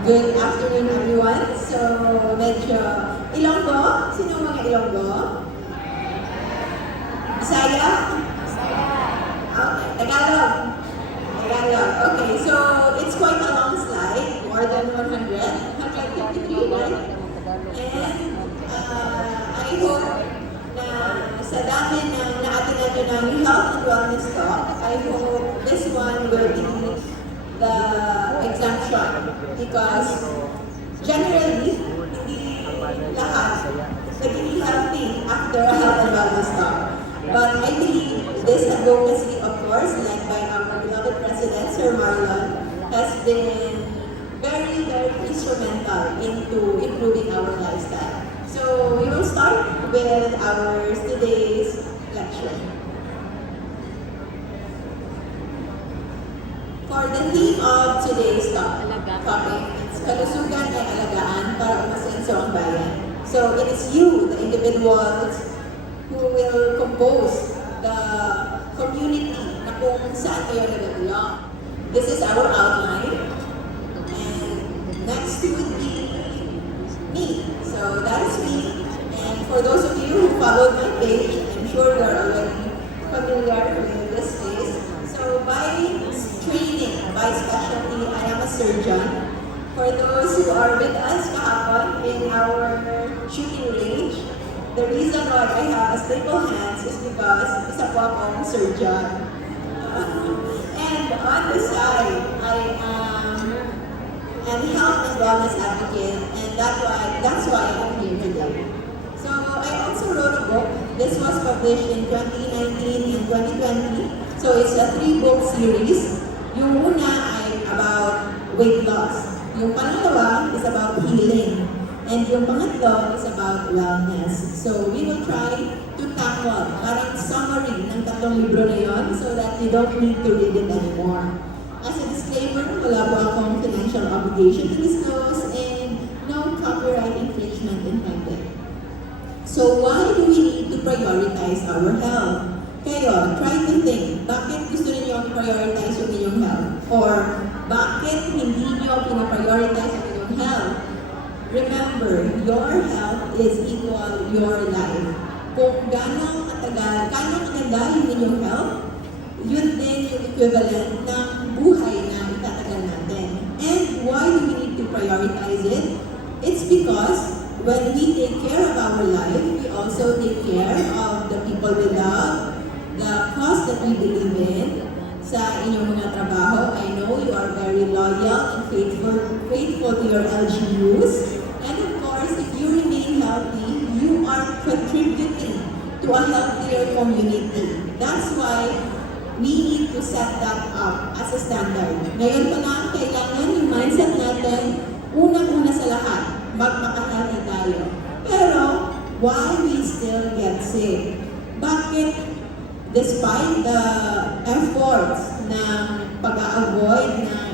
Good afternoon, everyone. So, medyo Ilonggo. Sino mga Ilonggo? Bisaya? Okay. Tagalog? Tagalog. Okay, so it's quite a long slide. More than 100. 153, right? And I hope na sa dami ng na-attend natin ng health and wellness talk, I hope this one will be the exemption because generally, hindi lahat naging healthy after a health and wellness talk. But I believe this advocacy, of course, led by our beloved President, Sir Marlon, has been very, very instrumental into improving our lifestyle. So we will start with our today's lecture. For the theme of today's topic, it's kalusugan ay alagaan para umasenso ang bayan. So it is you, the individuals, who will compose the community na kung saan kayo nag-belong. This is our outline. And next would be me. So that is me. And for those of you who followed my page, I'm sure you're already familiar with this face. So by training, by specialty, I am a surgeon. For those who are with us kahapon in our shooting range, the reason why I have a stable hands is because isa po akong surgeon. And on the side, I am an health and wellness advocate, and that's why I'm here today. So I also wrote a book. This was published in 2019 and 2020. So it's a 3-book series. Yung una ay about weight loss. Yung pangalawa is about healing. And yung pangatlo is about wellness. So we will try to tackle parang summary ng tatlong libro na yon so that you don't need to read it anymore. As a disclaimer, wala po akong financial obligation to disclose and no copyright infringement intended. So why do we need to prioritize our health? Kayo, try to think, bakit gusto niyo i-prioritize yung inyong health? Or bakit hindi niyo pina-prioritize yung inyong health? Remember, your health is equal your life. Kung gano'ng katagal, gano'ng kaganda yung inyong health, yun din yung equivalent ng buhay na itatagal natin. And why do we need to prioritize it? It's because when we take care of our life, we also take care of the people we love, the cause that we believe in. Sa inyong mga trabaho, I know you are very loyal and faithful to your LGUs. And of course, if you remain healthy, you are contributing to a healthier community. That's why we need to set that up as a standard. Ngayon pa lang, kailangan yung mindset natin, unang-una sa lahat, magmaka-healthy tayo. Pero, why we still get sick? Bakit despite the efforts ng pag-avoid ng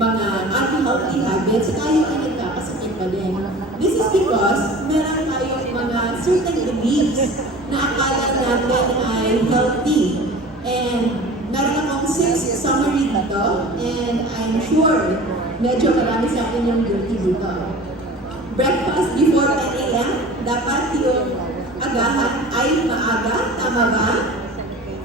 mga unhealthy habits, tayo ay nagkakasakit pa din. This is because meron tayong mga certain beliefs na akala natin ay healthy. And meron akong 6 summary dito, and I'm sure medyo marami sa akin yung guilty dito. Breakfast before 10 a.m. Dapat yung agahan ay maaga, tama ba?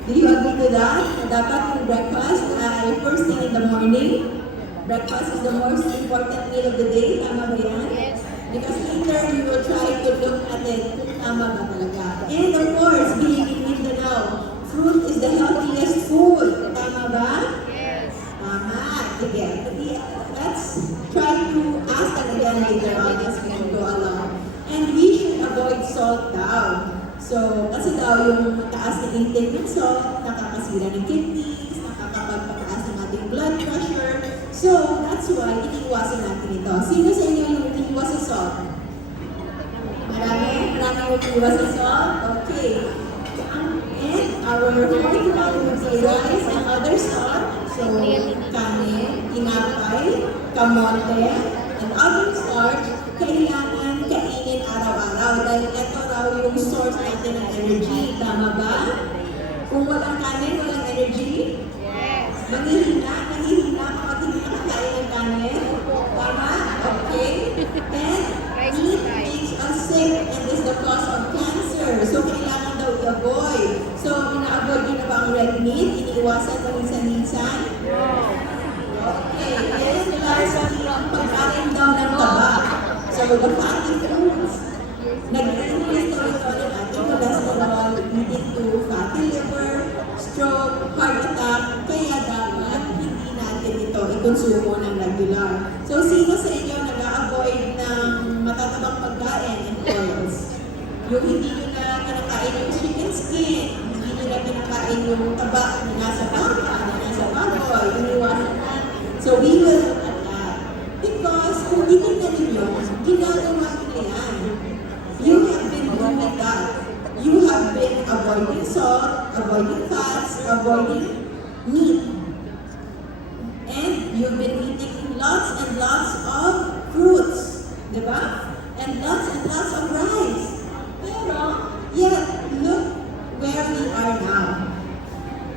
Do you agree to that? Dapat yung breakfast ay first thing in the morning. Breakfast is the most important meal of the day. Tama ba yan? Yes. Because later we will try to look at it kung tama ba talaga. And of course, being in Mindanao, fruit is the healthiest food. Tama ba? Yes. Tama. Sige. Let's try to ask that again later on as we go along. And we should avoid salt daw. So, kasi daw yung mataas na intake ng salt, nakakasira ng kidneys, nakakapagpataas ng ating blood pressure. So, that's why iniiwasan natin ito. Sino sa inyo yung iniiwas sa salt? Marami yung iniiwas sa salt? Okay. And our fourth one would be rice and other salt. So, kanin, tinapay, kamote, and other starch, kailangan kainin araw-araw dahil ito raw yung source natin ng energy. Tama ba? Kung walang kanin, walang energy? Yes. Manghihina kapag hindi nakakain ng kanin? Tama? avoid. So, ina-avoid nyo na ba ang red meat? Iniiwasan mo minsan-minsan? Okay, yes, lastly, ang pagkain daw ng taba. So, the fatty foods. Nag-increase daw ito ng ating cholesterol leading to fatty liver, stroke, heart attack, kaya dapat hindi natin ito i-consumo ng regular. So, sino sa inyo nag-a-avoid ng matatabang pagkain and oils? Yung hindi nyo na kinakain yung chicken skin, hindi nyo na kinakain yung taba na nasa baka, na nasa baboy, iniwasan na. So, we will look at that. Because kung titignan ninyo, ginagawa nyo yan. You have been doing that. You have been avoiding salt, avoiding fats, avoiding meat. And you've been eating lots and lots of fruits. Diba? And lots of rice. Pero, yet, look where we are now.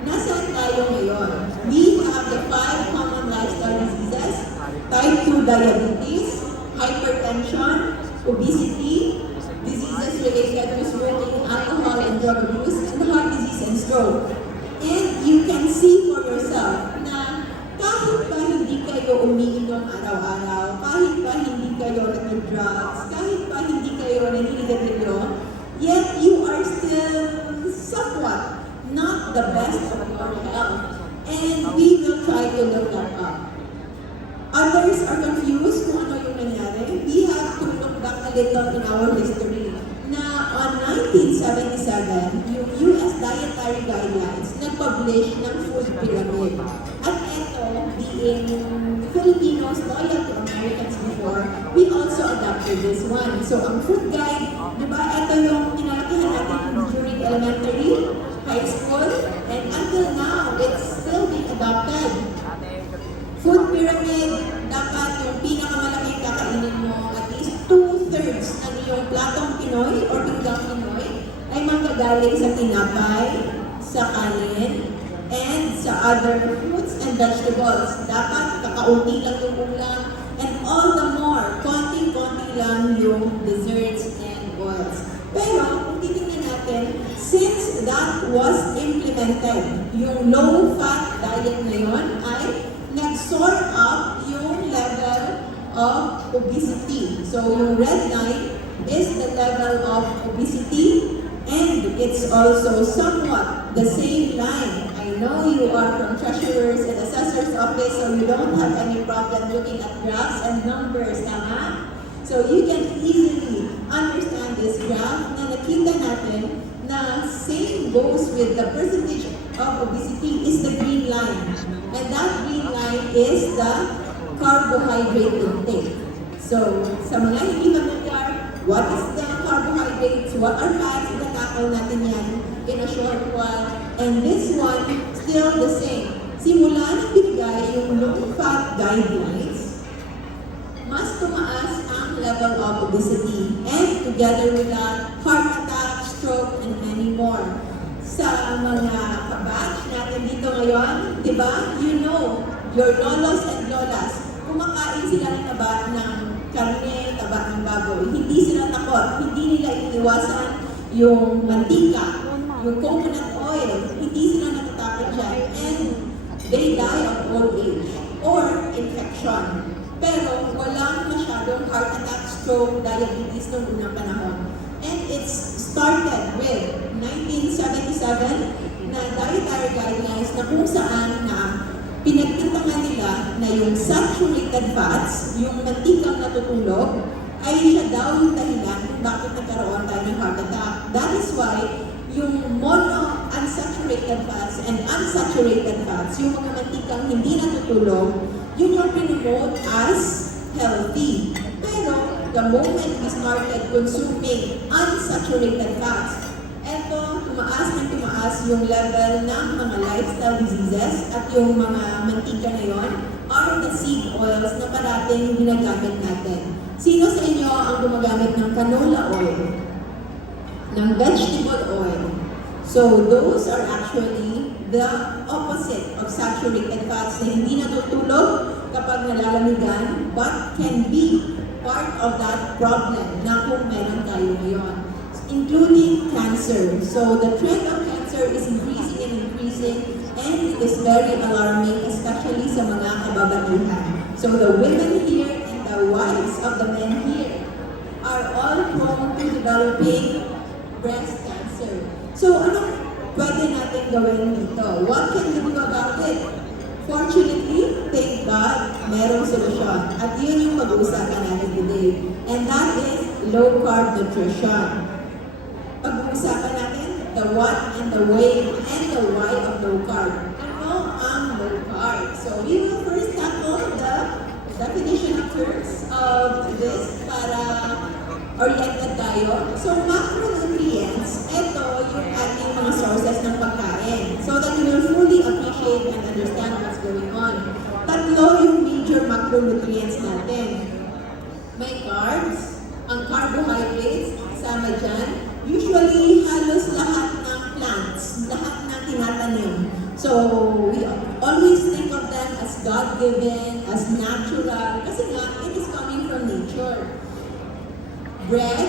Nasaan tayo ngayon? We have the 5 common lifestyle diseases: type 2 diabetes, hypertension, obesity, diseases related to smoking, alcohol, and drug abuse, and heart disease and stroke. And you can see for yourself na kahit pa hindi kayo umiinom araw-araw, kahit pa hindi kayo nag-drugs, kahit pa hindi kayo naninigarilyo, yet you are still somewhat not the best of your health. And we will try to look that up. Others are confused kung ano yung nangyari. We have to look back a little in our history. Na on 1977, yung US Dietary Guidelines nag-publish ng food pyramid. At ito, being Filipinos loyal to Americans before, we also adopted this one. So ang food guide, di ba, ito yung kinalakihan natin during elementary, high school, and until now, it's still being adopted. Food pyramid, dapat yung pinakamalaking kakainin mo, at least 2/3 ng iyong platong Pinoy or pinggang Pinoy ay manggagaling sa tinapay, sa kanin, and sa other fruits and vegetables. Dapat kakaunti lang yung ulam, and all the more, konting-konti lang yung desserts and oils. Pero, kung titingnan natin, since that was implemented, yung low-fat diet na yun ay nag-soar up yung level of obesity. So, yung red line is the level of obesity, and it's also somewhat the same line. I know you are from treasurer's and assessor's office, so you don't have any problem looking at graphs and numbers, tama? So you can easily understand this graph na nakita natin na same goes with the percentage of obesity is the green line. And that green line is the carbohydrate intake. So, sa mga hindi familiar, what is the carbohydrates, what are fats, itatakaw natin yan in a short while. And this one, still the same. Simula na binigay yung low-fat guidelines, mas tumaas ang level of obesity. And together with that, heart attack, stroke, and many more. Sa mga kabatch natin dito ngayon, di ba? You know, your lolos and lolas, kumakain sila ng taba ng karne, taba ng baboy. Hindi sila takot, hindi nila iniwasan yung mantika, yung coconut oil, hindi sila natatakot dyan. And they die of old age or infection. Pero walang masyadong heart attack, stroke, diabetes noong unang panahon. And it's started with 1977 na dietary guidelines na kung saan na pinagtitangan nila na yung saturated fats, yung mantikang natutulog, ay siya daw yung dahilan kung bakit nagkaroon tayo ng heart attack. That is why yung mono-unsaturated fats and unsaturated fats, yung mga mantikang hindi natutulog, yun yung promote as healthy. Pero the moment we started consuming unsaturated fats, eto, tumaas yung level ng mga lifestyle diseases at yung mga mantika na yon are the seed oils na parating ginagamit natin. Sino sa inyo ang gumagamit ng canola oil? Ng vegetable oil? So those are actually the opposite of saturated fats na hindi natutulog kapag nalalamigan but can be part of that problem na kung meron tayo ngayon. including cancer. So the trend of cancer is increasing and increasing, and it is very alarming, especially sa mga kababaihan. So the women here and the wives of the men here are all prone to developing breast cancer. So ano pwede natin gawin dito? What can we do about it? Fortunately, thank God, merong solusyon. At yun yung mag-uusapan natin today. And that is low-carb nutrition. Pag-uusapan natin the what and the way and the why of low-carb. Ano ang low-carb? So we will first tackle the definition of terms of this para oriented tayo. So macronutrients, ito yung ating mga sources ng pagkain. So that we will fully appreciate and understand what's going on. Tatlo yung major macronutrients natin. May carbs, ang carbohydrates, kasama dyan. Usually, halos lahat ng plants, lahat ng tinatanim. So, we always think of them as God-given, as natural, kasi nga, it is coming from nature. Bread,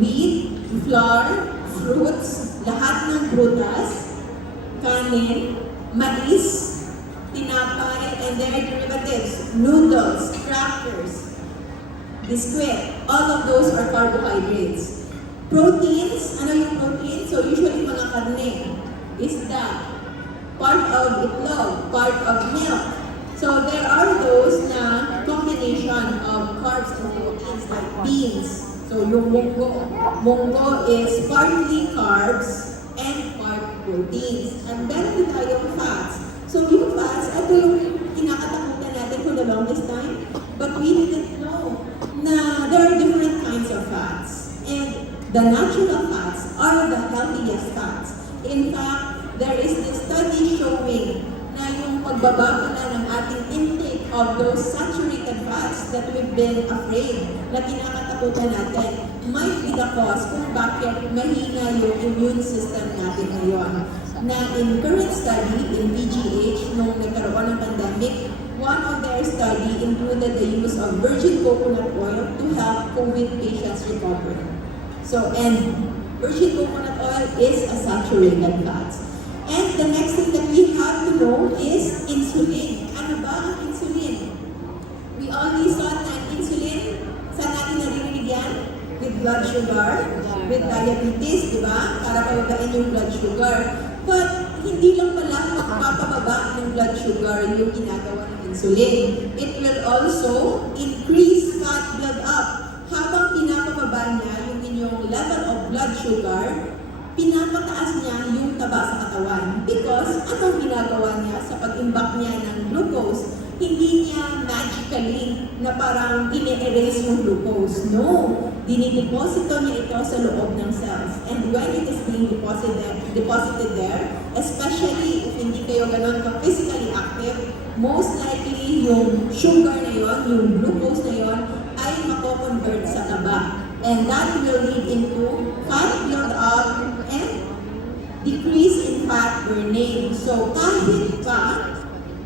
wheat, flour, fruits, lahat ng prutas, kanin, mais, tinapay, and their derivatives, noodles, crackers, biscuit, all of those are carbohydrates. Proteins, ano yung protein? So usually mga karne, isda, part of itlog, part of milk. So there are those na combination of carbs and proteins like beans. So yung munggo. Munggo is partly carbs and part proteins. And then din tayong fats. So yung fats, ito yung kinakatakutan natin for the longest time. But we didn't know na there are different kinds of fats. And the natural fats are the healthiest fats. In fact, there is this study showing na yung pagbaba pala ng ating intake of those saturated fats that we've been afraid na kinakatakutan natin might be the cause kung bakit mahina yung immune system natin ngayon. Na in current study, in PGH, nung nagkaroon ng pandemic, one of their study included the use of virgin coconut oil to help COVID patients recover. So, and virgin coconut oil is a saturated fat. And the next thing that we have to know is insulin. Ano ba ang insulin? We always thought na insulin, saan natin narinig yan? With blood sugar, with diabetes, di ba? Para pababain yung blood sugar. But hindi lang pala magpapababa ng blood sugar yung ginagawa ng insulin. It will also increase fat build-up. Habang pinapababa niya yung inyong level of blood sugar, pinapataas niya yung taba sa katawan. Because anong ginagawa niya sa pag-imbak niya ng glucose? Hindi niya magically na parang ine-erase yung glucose. No! Dinideposito niya ito sa loob ng cells. And when it is being deposited there, especially if hindi kayo ganun physically active, most likely yung sugar na yon, yung glucose na yon, ay mako-convert sa taba. And that will lead into fat build-up and decrease in fat burning. So kahit pa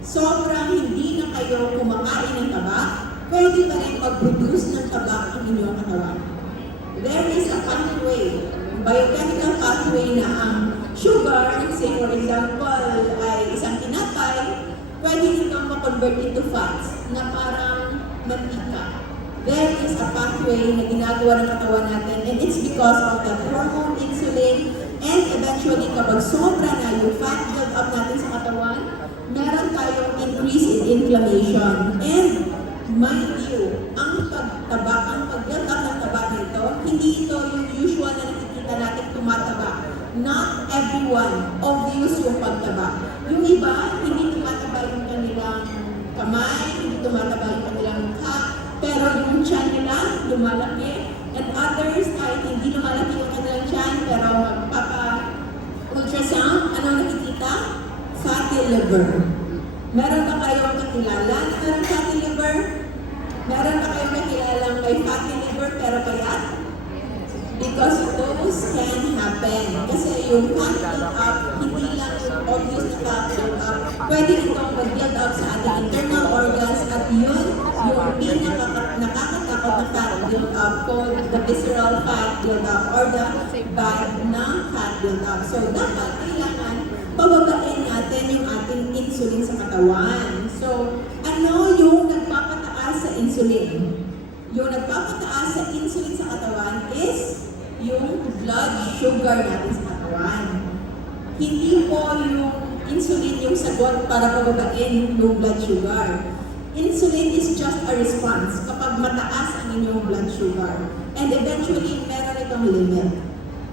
sobrang hindi na kayo kumakain ng taba, pwede pa rin mag-produce ng taba ang inyong katawan. There is a pathway, biochemical pathway na ang sugar, say for example, ay isang tinapay, pwede nitong ma-convert into fats na parang mantika. There is a pathway na ginagawa ng katawan natin, and it's because of the hormone insulin, and eventually kapag sobra na yung fat build-up natin sa katawan, meron tayong increase in inflammation. And mind you, ang pag-build-up ng taba nito, hindi ito yung usual na nakikita natin tumataba. Not everyone obvious yung pagtaba. Yung iba, hindi tumataba yung kanilang kamay, hindi tumataba yung kanilang mukha, pero yung tiyan nila lumalaki. And others ay hindi lumalaki yung kanilang tiyan, pero magpapa-ultrasound, anong nakikita? Fatty liver. Meron ba kayong kakilala na meron fatty liver? Meron ba kayong kakilala may fatty liver pero payat? Because those can happen. Kasi yung fat build-up, hindi lang yung obvious na fat build-up. Pwede itong mag-build up sa ating internal organs at yun yung nakakatakot na fat build-up called the visceral fat buildup or the bad na fat buildup. So dapat kailangan pababain natin yung ating insulin sa katawan. So ano yung nagpapataas sa insulin? Yung nagpapataas sa insulin sa katawan is yung blood sugar natin sa katawan. Hindi po yung insulin yung sagot para pababain yung blood sugar. Insulin is just a response kapag mataas ang inyong blood sugar. And eventually, meron itong limit.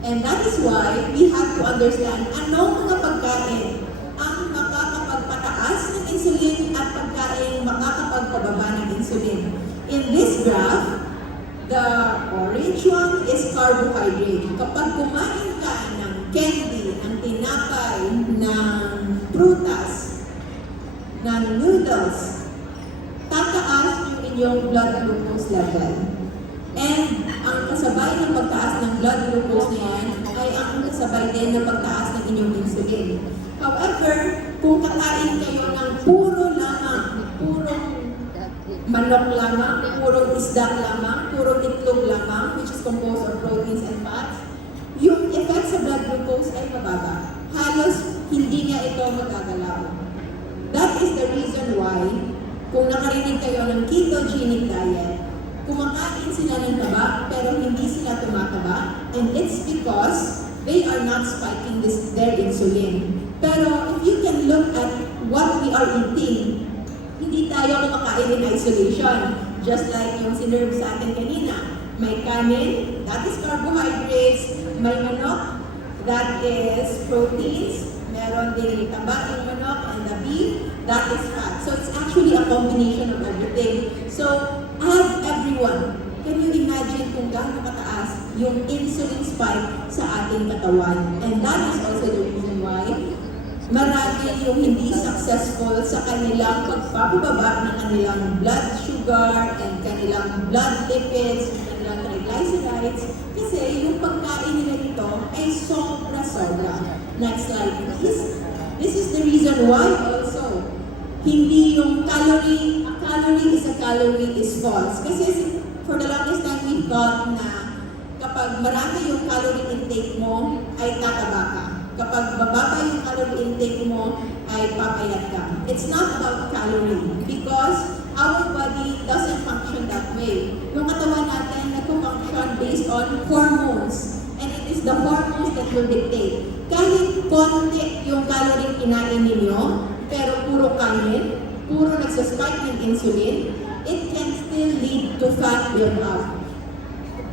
And that is why we have to understand anong mga pagkain ang makakapagpataas ng insulin at pagkain makakapagpababa ng insulin. In this graph, the orange one is carbohydrate. Kapag kumain ka ng candy, ng tinapay, ng prutas, ng noodles, tataas yung inyong blood glucose level. And ang kasabay ng pagtaas ng blood glucose na yan ay ang kasabay din ng pagtaas ng inyong insulin. However, kung kakain kayo ng puro lamang, purong manok lamang, purong isda lamang, purong itlog lamang, which is composed of proteins and fats, yung effect sa blood glucose ay mababa. Halos hindi niya ito magagalaw. That is the reason why kung nakarinig kayo ng ketogenic diet, kumakain sila ng taba pero hindi sila tumataba, and it's because they are not spiking their insulin. Pero if you can look at what we are eating, hindi tayo kumakain in isolation. Just like yung sinerve sa atin kanina. May kanin, that is carbohydrates. May manok, that is proteins. Meron din taba yung manok and the beef, that is fat. So it's actually a combination of everything. So as everyone, can you imagine kung gaano kataas yung insulin spike sa ating katawan? And that is also the reason why marami yung hindi successful sa kanilang pagpapababa ng kanilang blood sugar and kanilang blood lipids, kanilang triglycerides, kasi yung pagkain nila nito ay sobra-sobra. Next slide, please. This is the reason why also hindi yung calorie, a calorie is a calorie is false. Kasi for the longest time we thought na kapag marami yung calorie intake mo ay tataba ka. Kapag bababa yung calorie intake mo, ay papayat ka. It's not about calorie because our body doesn't function that way. Yung katawan natin nagpo-function based on hormones. And it is the hormones that will dictate. Kahit konti yung calorie kinain ninyo, pero puro kanin, puro nagsaspike ng insulin, it can still lead to fat buildup.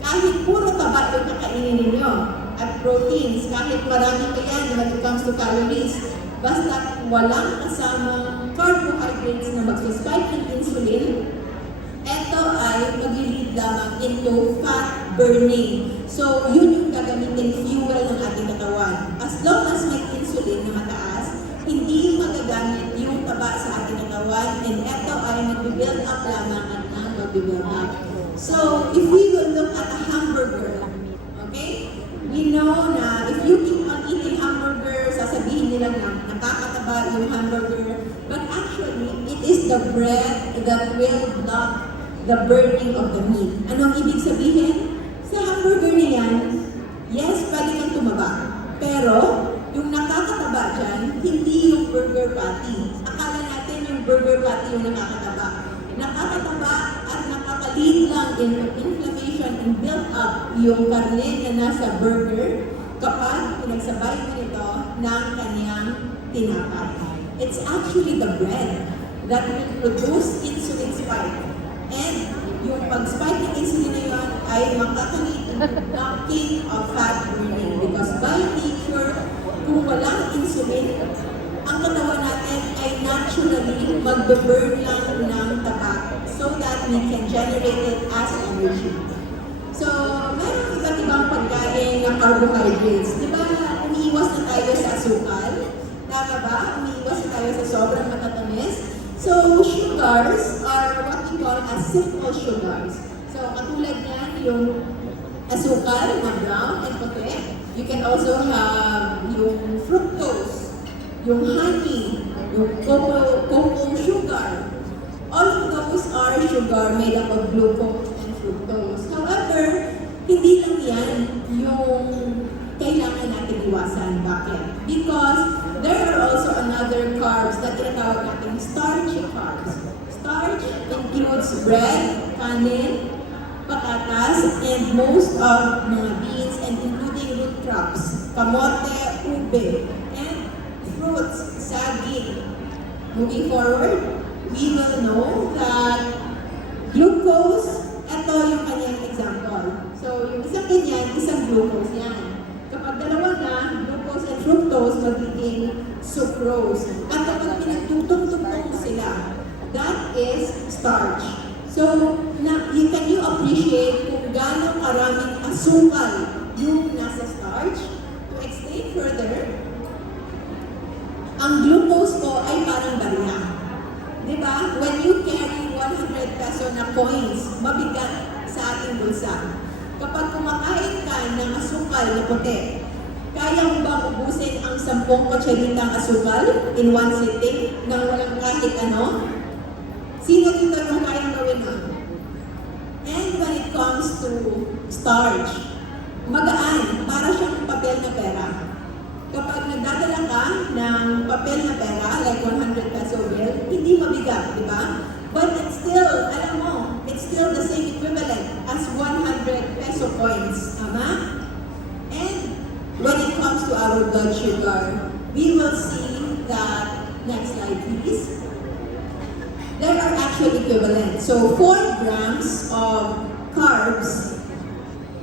Kahit puro taba yung kakainin ninyo, at proteins, kahit marami pa yan when it comes to calories, basta walang kasamang carbohydrates na magsaspike ng insulin, ito ay mag-lead lamang into fat burning. So, yun yung gagamitin fuel ng ating katawan. As long as may insulin na mataas, hindi magagamit yung taba sa ating katawan, and ito ay mag-build up lamang at mag-build up. So, if we will look at a hamburger, okay? We know na if you keep on eating hamburger, sasabihin nila na nakakataba yung hamburger. But actually, it is the bread that will block the burning of the meat. Anong ibig sabihin? Sa hamburger niyan, yes, pwede kang tumaba. Pero, yung nakakataba dyan, hindi yung burger patty. Akala natin yung burger patty yung nakakataba. Nakakataba at nakaka-lead lang into inflammation and build up yung karne na nasa burger kapag pinagsabay mo nito ng kanyang tinapay. It's actually the bread that will produce insulin spike. And yung pag-spike ng insulin na yun ay makaka-lead into blocking of fat burning. Because by nature, kung walang insulin, ang katawan natin ay naturally mag-burn lang ng taba so that we can generate it as energy. So, meron iba't ibang pagkain ng carbohydrates. Di ba, umiiwas na tayo sa asukal? Tama ba? Umiiwas na tayo sa sobrang matatamis? So, sugars are what we call as simple sugars. So, katulad yan, yung asukal na brown and puti. You can also have yung fructose, yung honey, yung cocoa sugar. All of those are sugar made up of glucose and fructose. However, yan yung kailangan natin iwasan. Bakit? Because there are also another carbs na tinatawag natin starchy carbs. Starch includes bread, kanin, patatas, and most of mga beans, and including root crops, kamote, ube, and fruits, saging. Moving forward, we will know that glucose, ito yung kanyang example. So, yung isang ganyan, isang glucose yan. Kapag dalawa na, glucose and fructose, magiging sucrose. At kapag pinagtutong-tutong sila, that is starch. So, can you appreciate kung gaano karaming asukal yung nasa starch? To explain further, ang glucose po ay parang barya. Diba? When you carry 100 peso na coins, mabigat sa ating bulsa. Kapag kumakain ka ng asukal na puti, kaya mo ba ubusin ang 10 kutsaritang asukal in one sitting nang walang kahit ano? Sino dito yung kayang gawin na? And when it comes to starch, magaan, para siyang papel na pera. Kapag nagdadala ka ng papel na pera, like 100 peso bill, hindi mabigat, di ba? But it's still, alam mo, it's still the same equivalent as 100 peso coins, tama? And when it comes to our blood sugar, we will see that, next slide please, there are actual equivalents. So 4 grams of carbs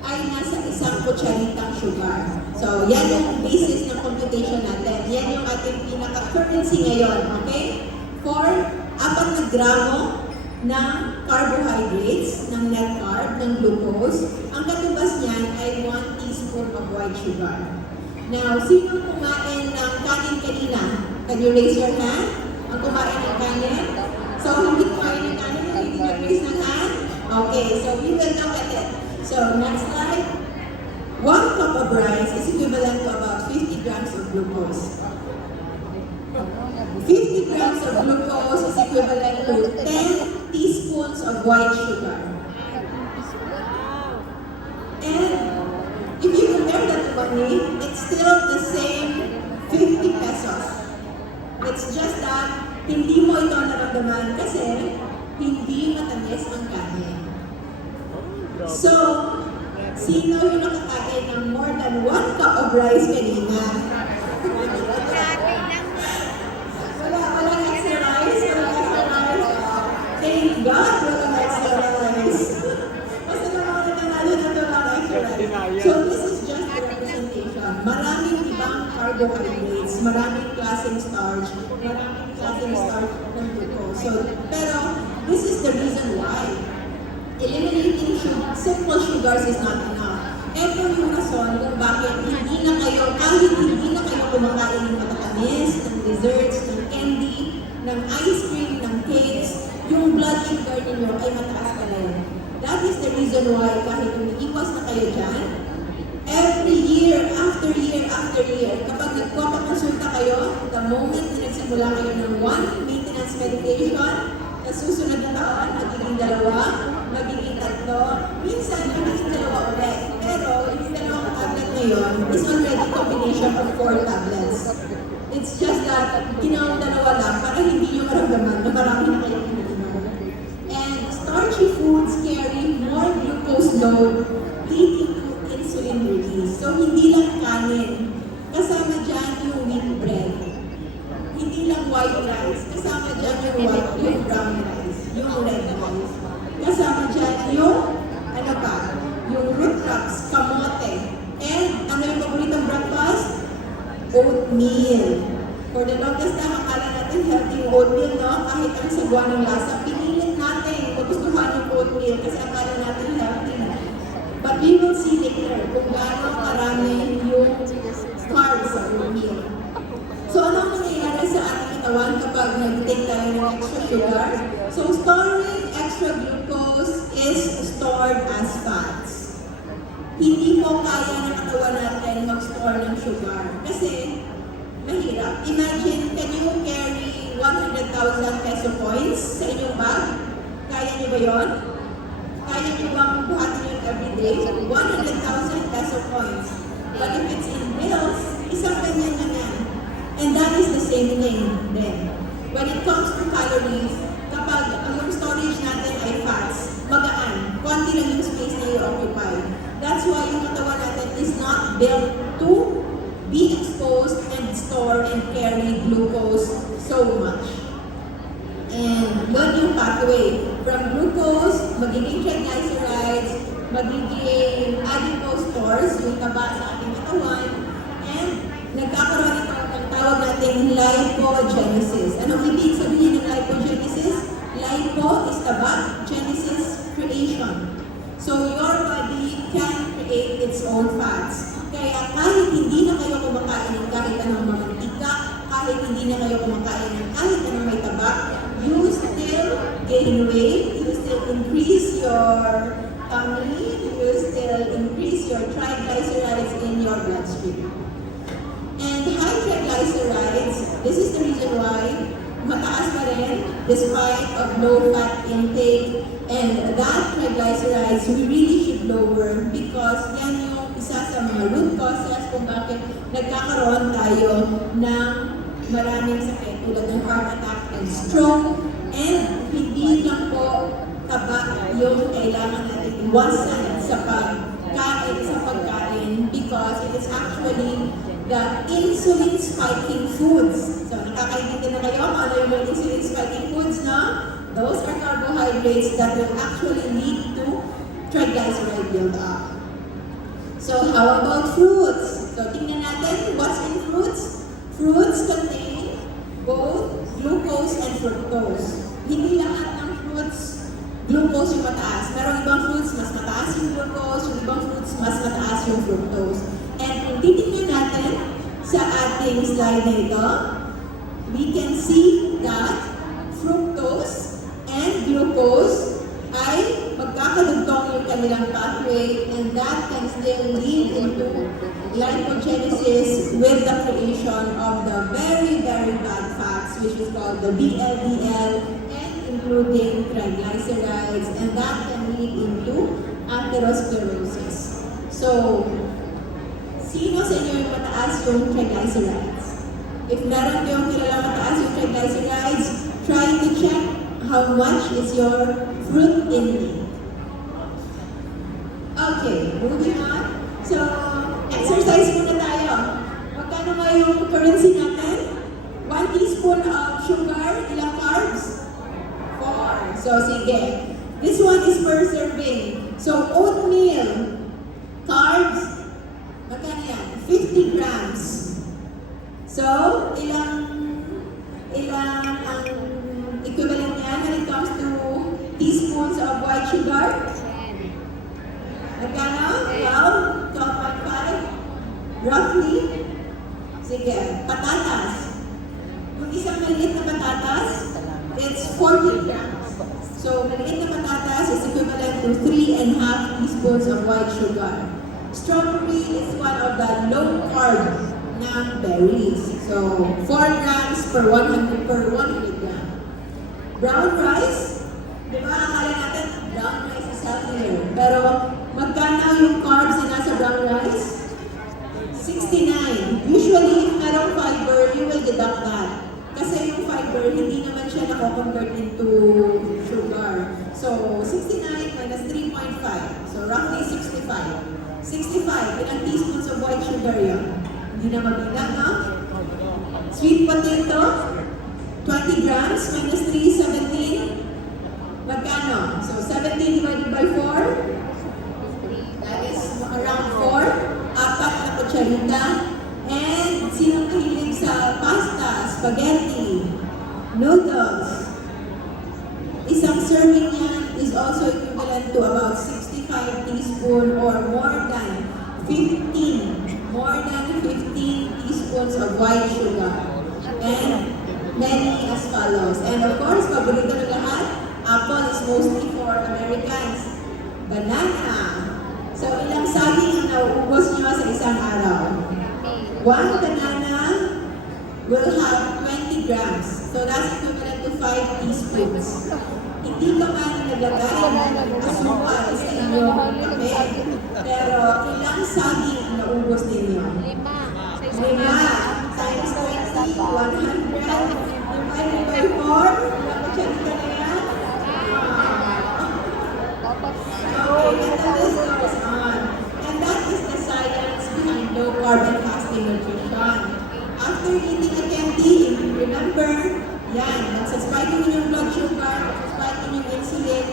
ay nasa isang kutsaritang sugar. So yan yung basis ng computation natin. Yan yung ating pinaka-currency ngayon, okay? For 4 na gramo ng carbohydrates, ng net carb, ng glucose, ang katubas niyan ay 1 teaspoon of white sugar. Now, sino kumain ng kanin kanina? Can you raise your hand? Ang kumain ng kanin? So, hindi kumain ng kanin, hindi nag-raise ng hand? Okay, so we will look at it. So, next slide. 1 cup of rice is equivalent to about 50 grams of glucose. 50 grams of glucose is equivalent to 10 teaspoons of white sugar. And if you compare that to money, it's still the same 50 pesos. It's just that hindi mo ito naramdaman kasi hindi matamis ang kanin. So, sino yung nakakain ng more than 1 cup of rice kanina? Walang extra rice? Walang extra rice? Thank God, walang extra rice. Kasi naman nanalo na ito ng extra rice. So, this is just a representation. Maraming ibang carbohydrates, maraming klaseng starch, maraming klaseng starch ng glucose. So, pero, this is the reason why eliminating simple sugars is not enough. Ito yung rason kung bakit hindi na kayo kumakain ng matatamis, ng desserts, ng candy, ng ice cream, ng cakes, yung blood sugar ninyo ay mataas pa rin. That is the reason why kahit umiiwas na kayo dyan, every year, after year, after year, kapag nagpapakonsulta kayo, the moment na nagsimula kayo ng 1 maintenance medication, sa susunod na taon, magiging 2, magiging 3, minsan magiging 2 ulit. Pero yung 2 tablet ngayon is already combination of 4 tablets. It's just that ginawang 2 lang para hindi nyo maramdaman na marami na kayong iniinom. And starchy foods carry more glucose load, leading to insulin release. So hindi lang kanin, kasama dyan yung wheat bread. Hindi lang white rice, kasama dyan yung brown rice, yung red rice. Kasama dyan yung, yung root crops, kamote. And ano yung paboritong breakfast? Oatmeal. For the longest time, akala natin healthy yung oatmeal, no? Kahit ang sagwa ng lasa, pinilit natin magustuhan yung oatmeal kasi akala natin healthy. But we will see later kung gaano karami yung carbs sa oatmeal. So, anong nangyayari sa ating katawan kapag nag-take tayo ng extra sugar? So, storing extra glucose is stored as fats. Hindi po kaya ng katawan natin mag-store ng sugar kasi mahirap. Imagine, can you carry 100,000 peso coins sa inyong bag? Kaya niyo ba yun? Kaya kaya nyo bang buhatin yun everyday? 100,000 peso points. But if it's in bills, isang ganyan na yan. And that is the same thing then. When it comes to calories, kapag yung storage natin ay fats, magaan, konti lang yung space na i-occupy. That's why yung katawan natin is not built to be exposed and store and carry glucose so much. And yun yung pathway. From glucose, magiging triglycerides, magiging adipose stores, yung taba sa ating katawan, and nagkakaroon ito ng tawag nating lipogenesis. Anong ibig sabihin ng lipogenesis? Lipo is taba, genesis, creation. So your body can create its own fats. Kaya kahit hindi na kayo kumakain ng kahit anong mantika, kahit hindi na kayo kumakain ng kahit anong may taba, you still gain weight, you still increase your tummy, you still increase your triglycerides in your bloodstream. And high triglycerides, this is the reason why mataas pa rin despite of low fat intake, and that triglycerides we really should lower because yan yung isa sa mga root causes kung bakit nagkakaroon tayo ng maraming sakit tulad ng heart attack and stroke, and hindi lang po taba yung kailangan natin iwasan sa pagkain because it is actually the insulin spiking foods. So nakakaintindi na kayo kung ano yung mga insulin spiking foods, no? Those are carbohydrates that will actually lead to triglyceride build-up. So how about fruits? So tingnan natin what's in fruits. Fruits contain both glucose and fructose. Hindi lahat ng fruits glucose yung mataas. Merong ibang fruits mas mataas yung glucose, yung ibang fruits mas mataas yung fructose. And kung titignan natin sa ating slide na ito, we can see that fructose and glucose ay magkakadugtong yung kanilang pathway, and that can still lead into lipogenesis with the creation of the very, very bad fats, which is called the VLDL, and including triglycerides, and that can lead into atherosclerosis. So, sino sa inyo yung mataas yung triglycerides? If meron kayong kilala mataas yung triglycerides, try to check how much is your fruit intake. Okay, moving on. So, exercise muna tayo. Magkano nga yung currency natin? 1 teaspoon of sugar, ilang carbs? 4. So, sige. This one is per serving. So, oatmeal, carbs, magkano yan? 50 grams. So, ilang ang equivalent niyan when it comes to teaspoons of white sugar? Magkano? Well, 12.5. Roughly. Sige, patatas. Yung isang maliit na patatas, it's 40 grams. So, maliit na patatas is equivalent to 3.5 teaspoons of white sugar. Strawberry is one of the low carb na berries. So, 4 grams per 100 gram. Brown rice, di ba? Akala natin brown rice is healthier. Pero, magkano yung carbs na nasa brown rice? 69. Usually, if merong fiber, you will deduct that. Kasi yung fiber, hindi naman siya nako-convert into sugar. So, 69 minus 3.5. So, roughly 65. 65. Ilang teaspoons of white sugar yun? Hindi na mabilang, no? Sweet potato, 20 grams minus 3, 17. Magkano? So, 17 divided by 4. That is around 4. 4 na kutsarita. And sinong mahilig sa pasta, spaghetti, noodles? Isang serving yan is also equivalent to about 65 teaspoon or more than 15 teaspoons of white sugar. And many as follows. And of course, paborito ng lahat, apple is mostly for Americans. Banana. So, ilang saging ang nauubos nyo sa isang araw? 1 banana will have 20 grams. So that's equivalent to 5 teaspoons. Hindi ka man naglagay ng asukal sa inyong kape, pero ilang saging ang naubos ninyo? 5 times 20, 100, divided by 4, napachalik ka na yan? Okay, and the list goes on. And that is the science behind low carb and fasting nutrition. After eating a candy, remember, yan, nagsaspike yung inyong blood sugar, nagsaspike yung insulin.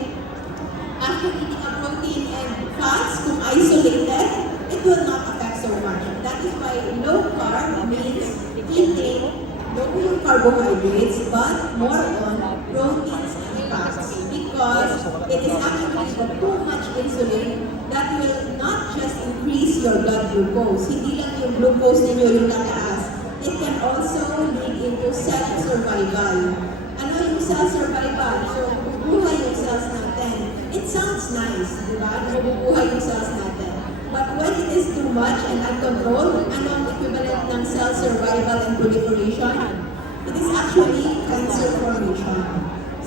After eating a protein and fats, kung isolated, it will not affect so much. That is why low carb means eating low yung carbohydrates, but more on proteins and fats. Because it is actually the too much insulin that will not just increase your blood glucose. Hindi lang yung glucose ninyo yung nataas. It can also lead into cell survival. Ano yung cell survival? So, bubuhay yung cells natin. It sounds nice, di ba? Bubuhay yung cells natin. But when it is too much and uncontrolled, ano ang equivalent ng cell survival and proliferation? It is actually cancer formation.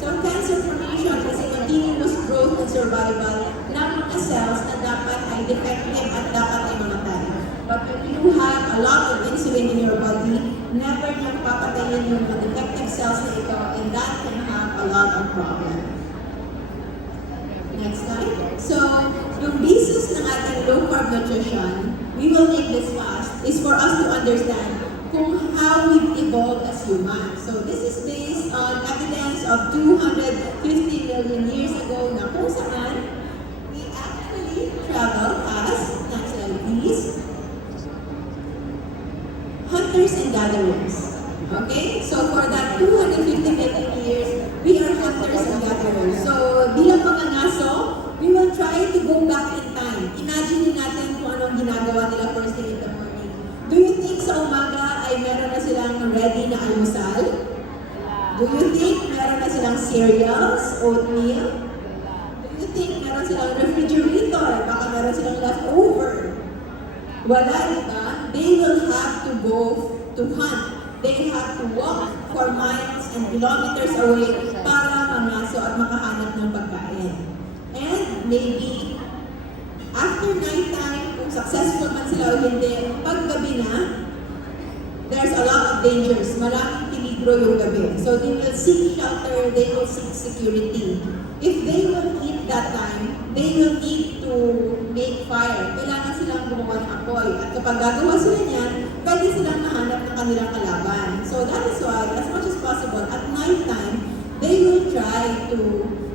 So, cancer formation is a continuous growth and survival ng mga cells na dapat ay defective at dapat ay mamatay. But if you have a lot of insulin in your body, never niyang papatayin yung mga defective cells na ito, and that can have a lot of problems. Next slide. So, yung basis ng ating low carb nutrition, we will make this fast, is for us to understand kung how we've evolved as humans. So, this is based on evidence of 250 million years ago na kung saan we actually travel as, next slide please, hunters and gatherers. Okay? So for that 250 million years, we are hunters and gatherers. So bilang mga ngaso, we will try to go back in time. Imagine natin kung anong ginagawa nila first thing in the morning. Do you think sa umaga ay meron na silang ready na almusal? Do you think meron na silang cereals, oatmeal? Do you think meron silang refrigerator? Baka meron silang leftover? Wala, diba? They will have to go to hunt. They have to walk for miles and kilometers away para mangaso at makahanap ng pagkain. And maybe, after nighttime, kung successful man sila o hindi, pag gabi na, there's a lot of dangers. Maraming peligro yung gabi. So they will seek shelter, they will seek security. If they will eat that time, they will need to make fire. Kailangan silang gumawa ng apoy. At kapag gagawa sila niyan, pwede silang mahanap ng kanilang kalaban. So that is why, as much as possible, at night time, they will try to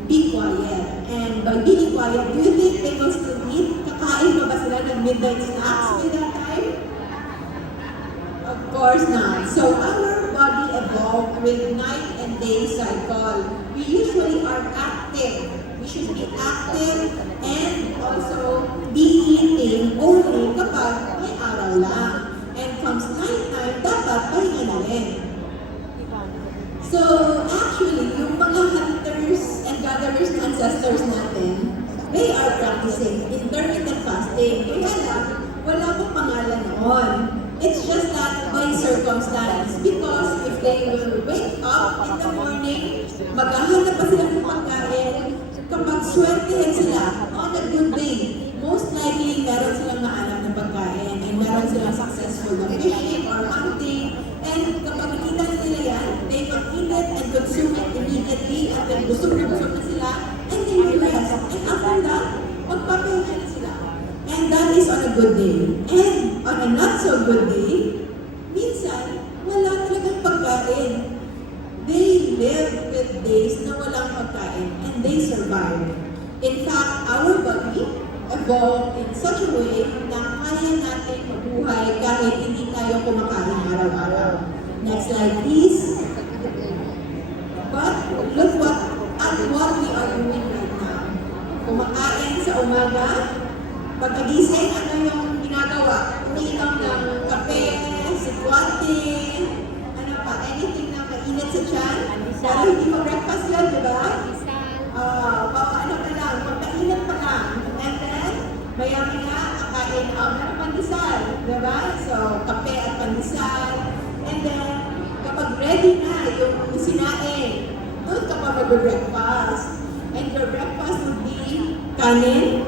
be quiet. And by being quiet, do you think they will still eat? Kakain pa ba sila ng midnight snacks by that time? Of course not. So our body evolved with night and day cycle. We usually are active. We should be active and also be eating only kapag may araw lang. And comes night time, dapat pahinga na rin. So actually, yung mga hunters and gatherers na ancestors natin, they are practicing intermittent fasting. Kaya lang, wala pong pangalan noon. It's just that by circumstance. Because if they will wake up in the morning, maghahanap pa sila ng pagkain, kapag swertehin sila on a good day, most likely meron silang mahanap ng pagkain and meron silang successful na fishing or hunting. And kapag nakita nila yan, they will eat it and consume it immediately at then busog na sila and they will rest. And after that, magpapahinga na sila. And that is on a good day. And on a not so good day, minsan, wala talagang pagkain. They live with days na walang pagkain and they survive. In fact, our body evolved in such a way na kaya natin mabuhay kahit hindi tayo kumakain araw-araw. Next slide, please. But look at what we are doing right now. Kumakain sa umaga, pagkagising, ano yung ginagawa? Umiinom ng kape, sitwate, ano pa, anything na mainit sa tiyan. Pero hindi pa breakfast yan, di ba? Ano ka lang, magkainit pa lang. And then, maya-maya, kakain ng pandesal, di ba? So, kape at pandesal. And then, kapag ready na yung sinaing. Doon ka pa mag-breakfast. And your breakfast would be kanin,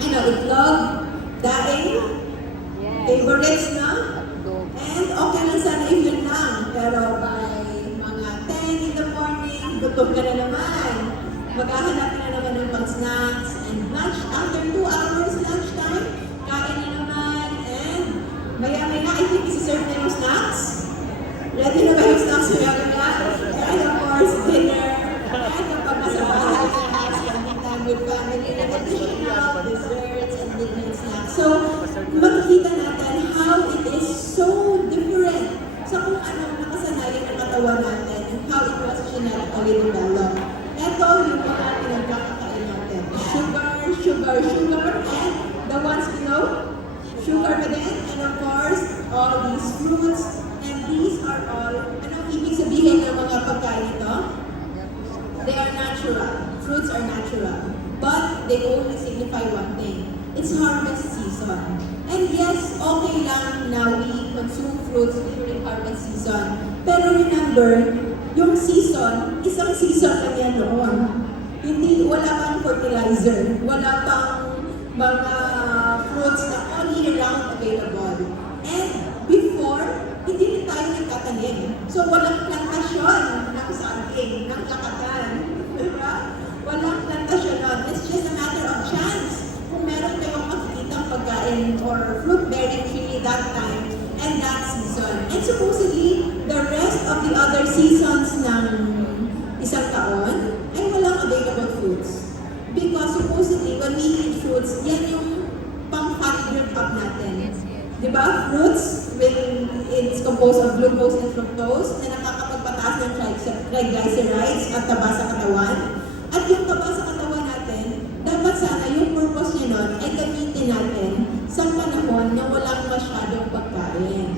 itlog, daing, favorites na. And okay lang sana if yun lang. Pero by mga 10 in the morning, gutom ka na naman. Maghahanap ka na naman ng pang-snacks. And lunch, after 2 hours lunchtime, kain na naman. And maya-maya, I think isi-serve na yung snacks. Ready na ba yung snacks maya-maya? And of course, dinner. And kapag nasa bahay ka, spending time with family, and additional desserts and midnight snacks. So, makikita natin how it is so different sa kung anong nakasanayan ng katawan natin and how it was genetically developed. Ito yung mga pinagkakakain natin. Sugar, and the ones below, sugar pa din, and of course, all these fruits, and these are all, anong ibig sabihin ng mga pagkain ito? They are natural. Fruits are natural. But they only signify one thing. It's harvest season. And yes, okay lang na we consume fruits during harvest season. Pero remember, yung season, isang season lang yan noon. Wala pang fertilizer, wala pang mga fruits na all year round available. And before, hindi rin tayo nagtatanim. So walang plantasyon ng saging, ng lakatan. Diba? Walang plantasyon nun. It's just a matter of chance. Kung meron kayong makikitang pagkain or fruit-bearing tree that time and that season. And supposedly, the rest of the other seasons ng isang taon ay walang available fruits. Because supposedly, when we eat fruits, yan yung pang-fat build-up natin. Diba? Fruits, it's composed of glucose and fructose na nakakapagpataas ng triglycerides at taba sa katawan. At yung taba sa katawan natin, dapat sana yung purpose niya nun ay gamitin natin sa panahon na walang masyadong pagkain.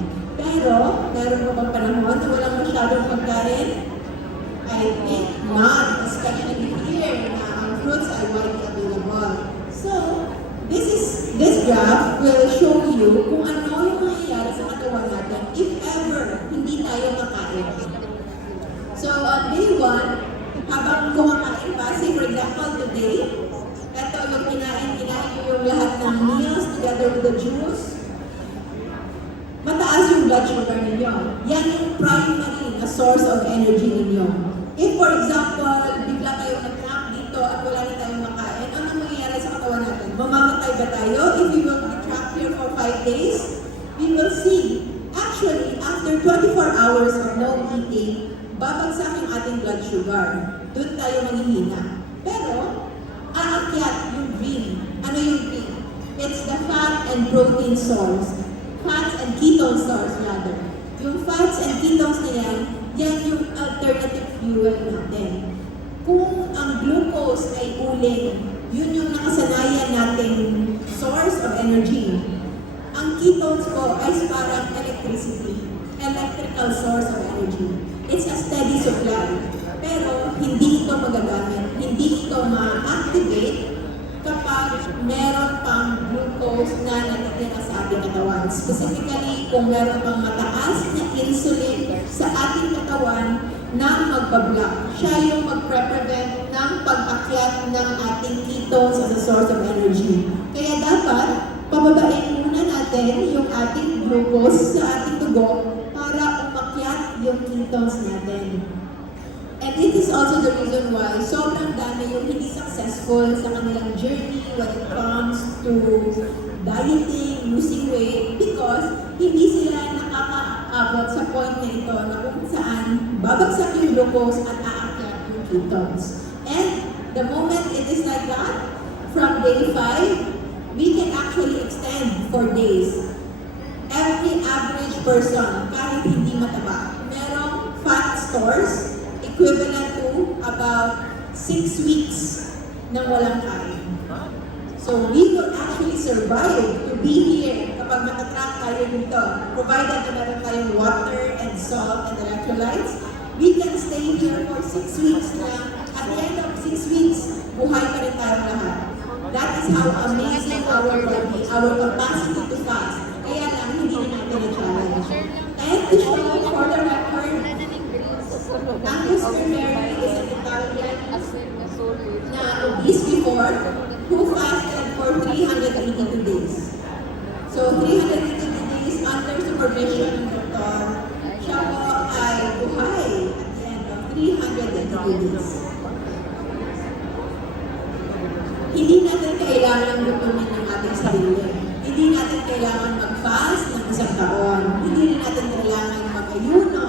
Pero, meron pa bang panahon na walang masyadong pagkain? I think not, especially here na ang fruits are widely available. So, this graph will show you kung ano yung mangyayari sa katawan natin if ever hindi tayo makain. So, on day 1, habang kumakain pa, say for example today, ito yung kinain nyo yung lahat ng meals together with the juice, mataas yung blood sugar ninyo. Yan yung primary na source of energy ninyo. If for example, bigla kayong nag-cramp dito at wala na tayong makain, ano mangyayari sa katawan natin? Mamamatay ba tayo? If we will be trapped here for 5 days, we will see, actually, after 24 hours of no eating, babagsak yung ating blood sugar. Doon tayo manghihina. Pero, aakyat yung green. Ano yung green? It's the fat and protein source. Fats and ketone source, rather. Yung fats and ketones na yan yung alternative fuel natin. Kung ang glucose ay uling, yun yung nakasanayan nating source of energy. Ang ketones po ay parang electrical source of energy. It's a steady supply. Pero hindi ito magagamit, hindi ito ma-activate kapag meron pang glucose na natitira sa ating katawan. Specifically, kung meron pang mataas na insulin sa ating katawan na magpa-block. Siya yung magpre-prevent ng pag-akyat ng ating ketones as a source of energy. Kaya dapat, pababain muna natin yung ating glucose sa ating dugo para umakyat yung ketones natin. And it is also the reason why sobrang dami yung hindi successful sa kanilang journey when it comes to dieting, losing weight, because hindi sila nakakaabot sa point na ito na kung saan babagsak yung glucose at aakyat yung ketones. And the moment it is like that, from day 5, we can actually extend for days. Every average person, kahit hindi mataba, merong fat stores equivalent to about 6 weeks ng walang kain. So we will actually survive to be here kapag matatrack tayo dito. Provided na meron tayong water and salt and electrolytes, we can stay here for 6 weeks na at the end of 6 weeks, buhay pa rin tayong lahat. That is how amazing our body, our capacity to fast. Kaya lang, hindi na natin na-challenge. And to show for the record, 22 days. Hindi natin kailangan gutumin ng ating sarili. Hindi natin kailangan mag-fast ng isang taon. Hindi rin natin kailangan mag-ayuno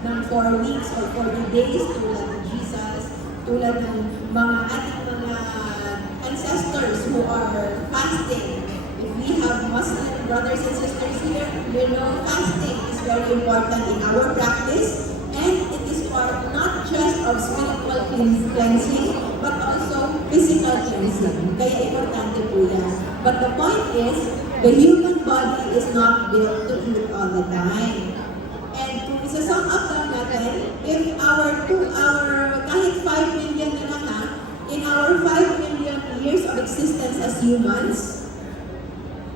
ng 4 weeks or 40 days tulad ng Jesus, tulad ng mga ating mga ancestors who are fasting. If we have Muslim brothers and sisters here, you know fasting is very important in our practice, and it is part not just of spiritual cleansing, but also physical cleansing. Kaya importante po yan. But the point is, the human body is not built to eat all the time. And kung isa-sum up lang natin, if kahit 5 million na lang in our 5 million years of existence as humans,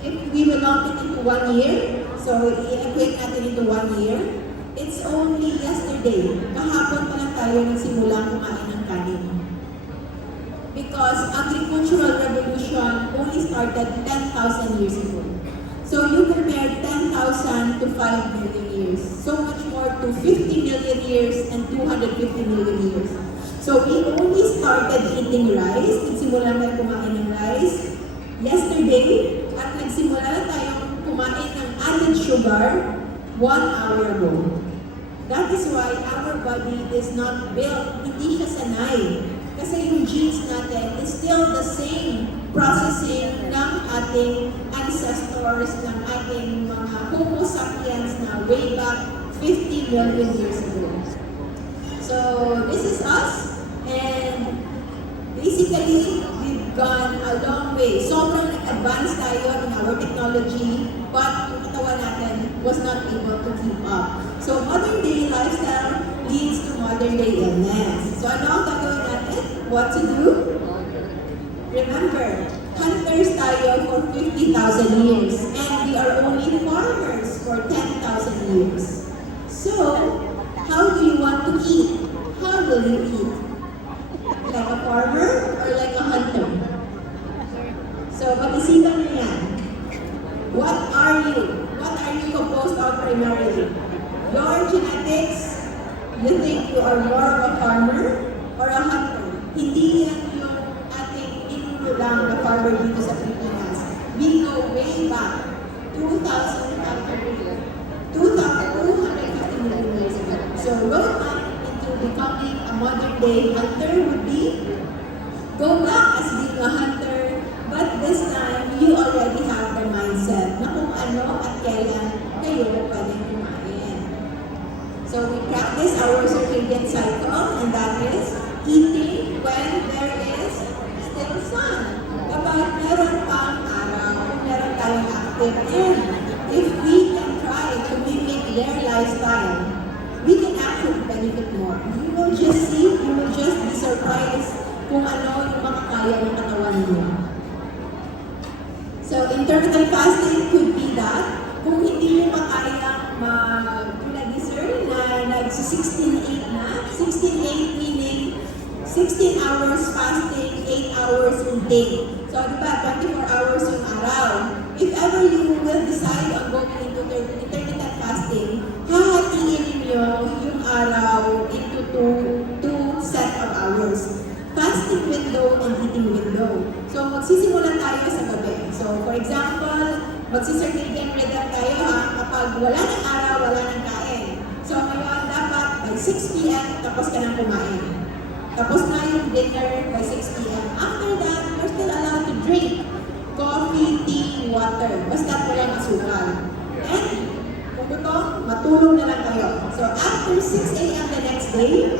if we will lump it into 1 year, so i-equate natin into 1 year, it's only yesterday, kahapon pa lang tayo nagsimulang kumain ng kanin. Because agricultural revolution only started 10,000 years ago. So you compare 10,000 to 5 million years. So much more to 50 million years and 250 million years. So we only started eating rice, nagsimula na kumain ng rice yesterday, at nagsimula na tayong kumain ng added sugar 1 hour ago. That is why our body is not built, hindi siya sanay. Kasi yung genes natin is still the same processing ng ating ancestors, ng ating mga Homo sapiens na way back 50 million years ago. So this is us, and basically we've gone a long way. Sobrang advanced tayo in our technology, but yung katawan natin was not able to keep up. So modern day lifestyle leads to modern day illness. So ano ang gagawin natin? What to do? Remember, hunters tayo for 50,000 years, and we are only farmers for 10,000 years. So, how do you want to eat? How will you eat? Like a farmer or like a hunter? So, pag-isipan niyo yan. What are you? What are you composed of primarily? Your genetics, you think you are more of a farmer or a hunter? Hindi yan yung ating inulang na farmer dito sa Pilipinas. We go way back, 250 million years ago. So road up into becoming a modern day hunter would be go back as being a hunter, but this time you already have the mindset na kung ano at kailan kayo pwedeng kumain. So we practice our circadian cycle, and that is eating when there is still sun. Kapag meron pang araw, meron tayong active, and if we can try to mimic their lifestyle, we can actually benefit more. You will just see, you will just be surprised kung ano yung makakaya ng katawan niyo. So intermittent fasting could be that. Kung hindi mo makaya tulad ni Sir na nag-16-8 na, 16-8 meaning 16 hours fasting, 8 hours intake. So, diba, 24 hours yung araw. If ever you will decide on going into intermittent fasting, hahatiin niyo yung araw into two set of hours. Fasting window and eating window. So, magsisimula tayo sa gabi. So, for example, magsisircadian rhythm tayo kapag wala ng araw, wala ng kain. So, ngayon, dapat by 6 p.m. tapos ka nang kumain. Tapos na yung dinner by 6 p.m. After that, you're still allowed to drink coffee, tea, water. Basta walang asukal. And kung gutom, matulog na lang kayo. So after 6 a.m. the next day,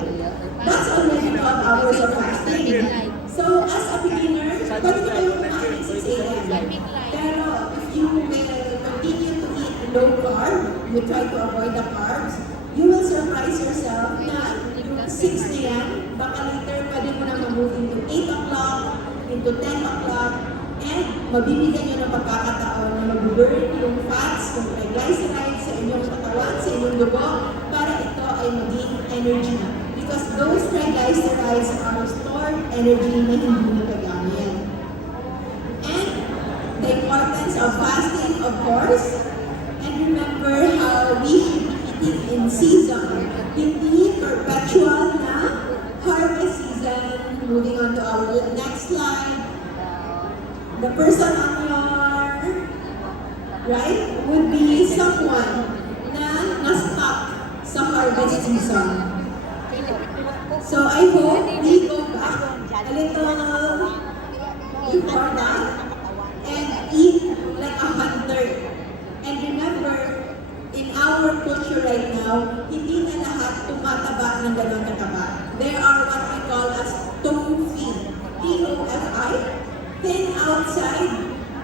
that's already 12 hours of fasting. So as a beginner, pwede kayo kumain 6 a.m. Pero if you will continue to eat low carb, you try to avoid the carbs, you will surprise yourself na 6 na yan, baka later pwede mo na mag-move into 8 o'clock, into 10 o'clock, and mabibigyan nyo ng pagkakataon na mag-burn yung fats, yung triglycerides sa inyong katawan, sa inyong dugo, para ito ay maging energy. Because those triglycerides are stored energy na hindi nagagamit. And the importance of fasting, of course, and remember how we should be eating in season. Hindi perpetual na harvest season. Moving on to our next slide. The person on your right would be someone na na-stuck sa harvest season. So I hope we go back a little before that and eat like a hunter. And remember, in our culture right now, hindi na lahat tumataba ng ganun kataba. There are what we call as tofu, T-O-F-I, thin outside,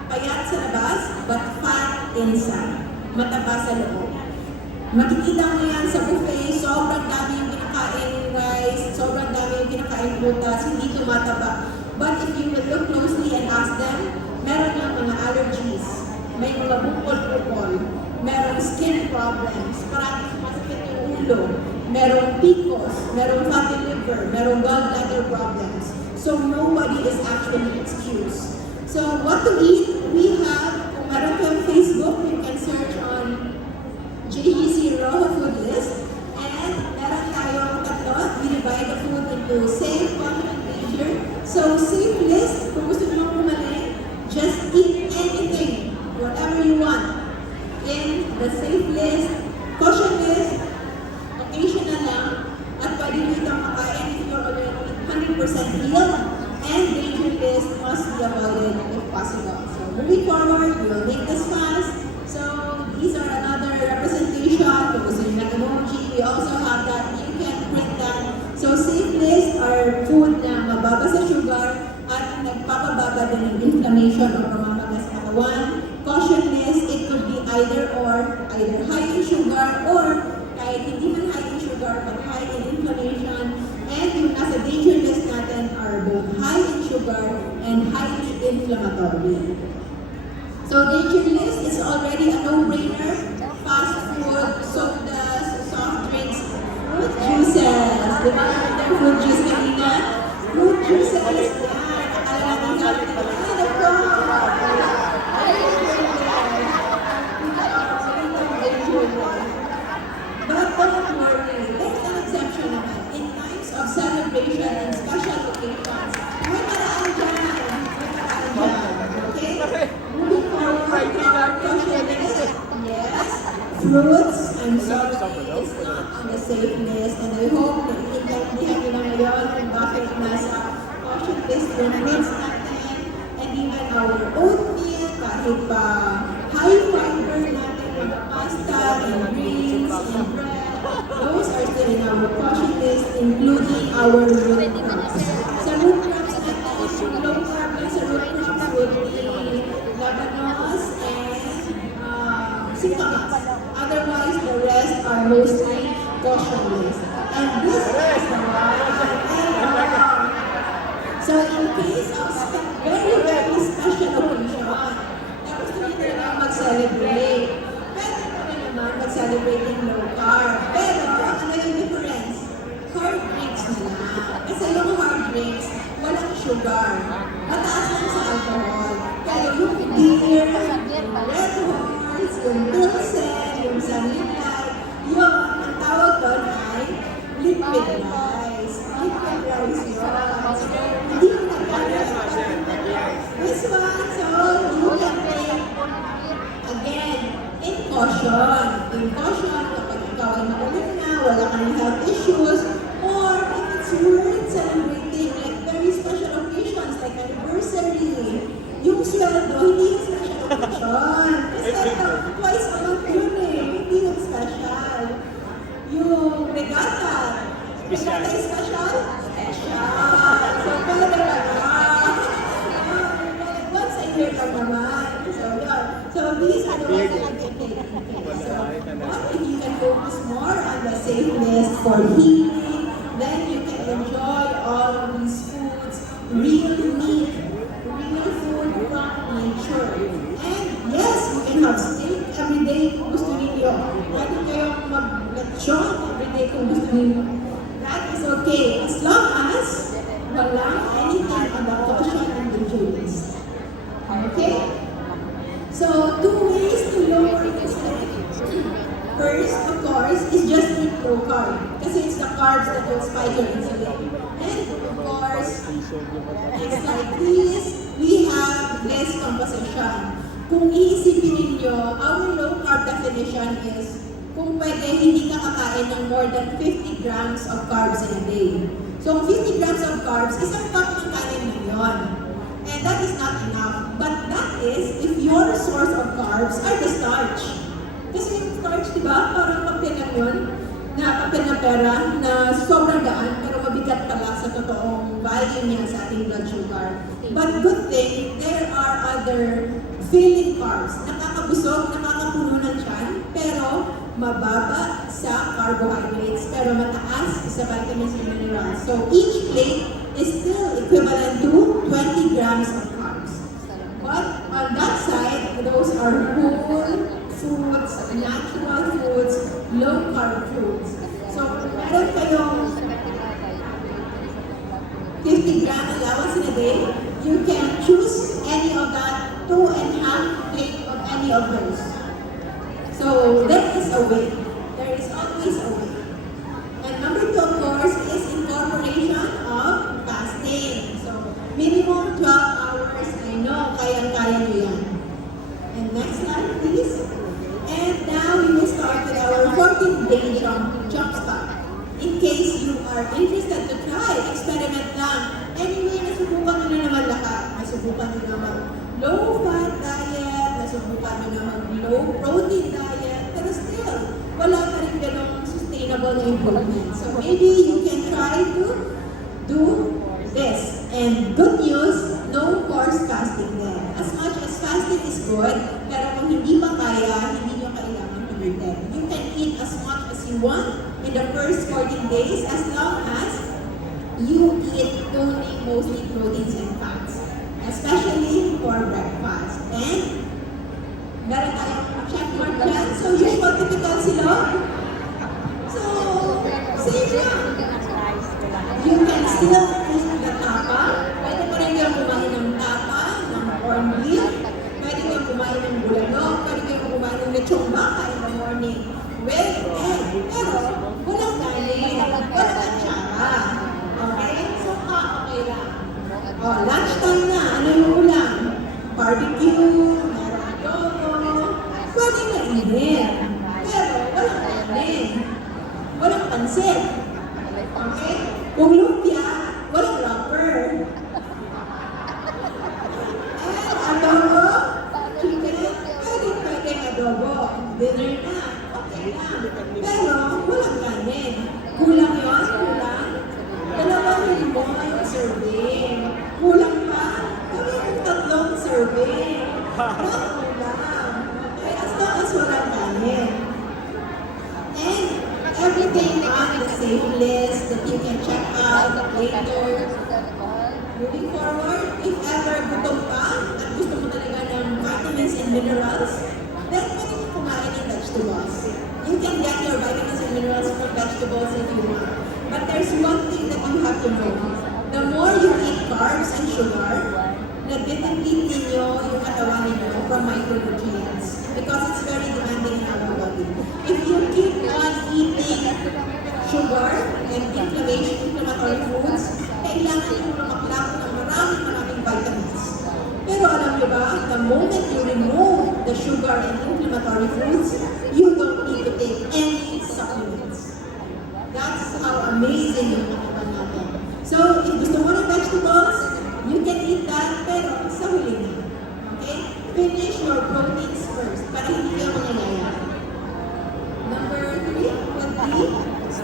payat sa labas, but fat inside. Mataba sa loob. Makikita mo yan sa buffet, sobrang dami yung kinakain rice, sobrang dami yung kinakain prutas, hindi tumataba. But if you will look closely and ask them, meron yung mga allergies, may mga bukol-bukol, merong skin problems, parang masakit yung ulo, merong PCOS, merong fatty liver, merong gallbladder problems. So nobody is actually excused. So what to eat? We have, kung meron kayong Facebook, you can search on JGC Raw Food List. And meron tayong tatlo. We divide the food into safe, common, and major. So safe list, kung gusto nyo kumain, just eat anything, whatever you want. In the safe list, caution list, occasional lang, at pwede nyo itong makain if you're already 100% healed, and danger list must be avoided if possible. So moving forward, we will make this fast. So these are another representation. Kung gusto nyo ng emoji, we also have that. You can print that. So safe list are food na mababa sa sugar at nagpapababa din ng inflammation o pamamaga sa katawan. Caution list, it could be either or, either high in sugar or kahit hindi man high in sugar but high in inflammation. And yung nasa danger list natin are both high in sugar and highly inflammatory. So danger list is already a no-brainer. Fast food, sodas, soft drinks, fruit juices. Di ba yung fruit juice kanina? Fruit juices, yan. Akala natin healthy. Ano po? But don't worry, there's an exception naman. In times of celebration and special occasions, may maraan dyan. Okay? Moving forward to our question list. Yes, fruits, I'm sorry, it's not on the safe list. And I hope na iintindihan nyo na ngayon kung bakit nasa caution list yung fruits natin. And even our oatmeal, kahit pa high fiber natin, mga pasta and greens and bread, those are still in our caution list, including our root crops. Sa root crops natin, low carb lang sa root crops would be labanos and sitamas. Otherwise, the rest are mostly caution list. And this is the one. So in case of very, very special occasion, tapos hindi na mag-celebrate. Pwede mo na naman mag-celebrate in low carb. Pero, ano yung difference? Hard drinks na lang. Kasi yung hard drinks, walang sugar. Mataas lang sa alcohol. Kaya yung beer, yung Red Horse, yung Pilsen, yung Sanilite, yung ang tawag doon ay liquid rice. Liquid rice yun. Hindi mo nagkakaroon. This one, so you can take, again, in caution. In caution, kapag ikaw ay makulit na, wala kang health issues, or if it's worth celebrating like very special occasions like anniversary, yung sweldo, hindi yung special occasion. Kasi twice a month yun eh, hindi yung special. Yung regata, regata is special? Special. So, pala talaga. Once a year lang naman. So, yun. So, these are the ones that I can take. So, what if you can focus more on the safe list for healing, then you can enjoy all of these foods, real meat, real food from nature. And yes, you can have steak every day kung gusto ninyo. Pwede kayong mag-lechon every day kung gusto ninyo. That is okay, as long as walang anything on the caution and the juice. Okay? So, 2 ways to lower the steak. First, of course, is just eat low carb. Kasi it's the carbs that will spike your insulin. And of course, next slide please, we have this composition. Kung iisipin ninyo, our low carb definition is kung pwede hindi ka kakain ng more than 50 grams of carbs in a day. So 50 grams of carbs, isang cup ng kanin na yun. And that is not enough. But that is if your source of carbs are the starch. Kasi yung starch, di ba, parang papel lang yun, na papel na pera, na sobrang gaan, pero mabigat pala sa totoong value niya sa ating blood sugar. But good thing, there are other filling carbs. Nakakabusog, nakakapuno ng tiyan, pero mababa sa carbohydrates, pero mataas sa vitamins and minerals. So each plate is still equivalent to 20 grams of carbs. But on that side, those are whole foods, natural foods, low carb foods. So meron kayong 50 gram allowance in a day, you can choose any of that 2.5 plate of any of those. So there is a way. There is always a way. And number 2, of course, is incorporation of fasting. So minimum 12 hours. I know, kayang-kaya nyo yan. And next slide, please. And now we will start with our 14-day jump start. In case you are interested to try, experiment lang. Anyway, nasubukan nyo na naman lahat. Nasubukan nyo na mag-low-fat diet, nasubukan nyo na mag-low-protein diet, pero still, wala pa rin ganong sustainable na improvement. So maybe you can try to do this. And good news, no forced fasting there. As much as fasting is good, pero kung hindi pa kaya, hindi nyo kailangan pilitin. You can eat as much as you want in the first 14 days as long as you eat only mostly proteins and fats, especially for breakfast. And meron tayong check mark yan. So usual typical sila. So, same lang. You can still eat the tapa. Pwede pa rin kayong kumain ng tapa, ng corned beef. Pwede kayong kumain ng bulalo. Pwede kayong kumain ng lechong baka in the morning with egg. Pero, walang kanin. Walang atsara. Okay? So, okay lang. Oh, lunchtime na. Ano yung ulam? Barbecue, meron adobo. Pwede na init. Pero, walang kanin. Walang pansit. Okay? Kung lumpia, walang wrapper. And adobo, chicken, pwede adobo. Dinner na, okay lang. Pero, walang kanin. Kulang yun, kulang. Dalawang limon serving. Kulang pa, gawin yung 3 serving. Kulang. Okay, as long as walang kanin. And everything on the same list that you can check out later. Moving forward, if ever gutom ka at gusto mo talaga ng vitamins and minerals, then pwede mo kumain ng vegetables. You can get your vitamins and minerals from vegetables if you want. But there's one thing that you have to know. The more you eat carbs and sugar, nag-deplete ninyo yung katawan ninyo from micronutrients because it's very demanding in our body. If you keep on eating sugar and inflammatory foods, kailangan nyo lumaklak ng maraming vitamins. Pero alam nyo ba, the moment you remove the sugar and inflammatory foods, you don't need to take any supplements. That's how amazing yung katawan natin. So, if gusto mo ng vegetables, you can eat that, pero sa huli na. Okay? Finish your proteins first, para hindi kayo mangyayaya. Number 3 would be,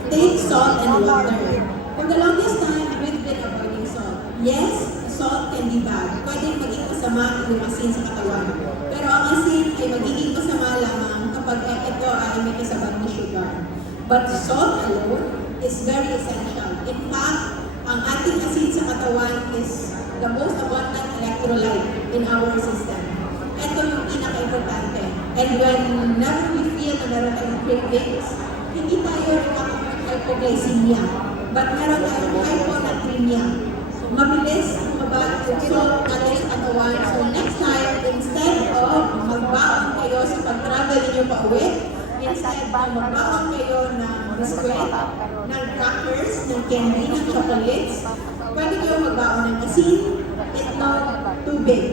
take salt and water. For the longest time, we've been avoiding salt. Yes, salt can be bad. Pwede maging masama yung asin sa katawan. Pero ang asin ay magiging masama lamang kapag ito ay may kasabag na sugar. But salt alone is very essential. In fact, ang ating asin sa katawan is the most abundant electrolyte in our system. Ito yung pinaka-importante. And whenever we feel na meron tayong cravings, hindi tayo nakaka-work hypoglycemia, but meron tayong hyponatremia. Mabilis bumaba yung salt natin sa katawan. So next time, instead of magbaon kayo sa pag-travel ninyo pa uwi, instead na magbaon kayo ng biskwit, ng crackers, ng candy, ng chocolates. Pwede kayo magbaon ng asin, itlog, tubig.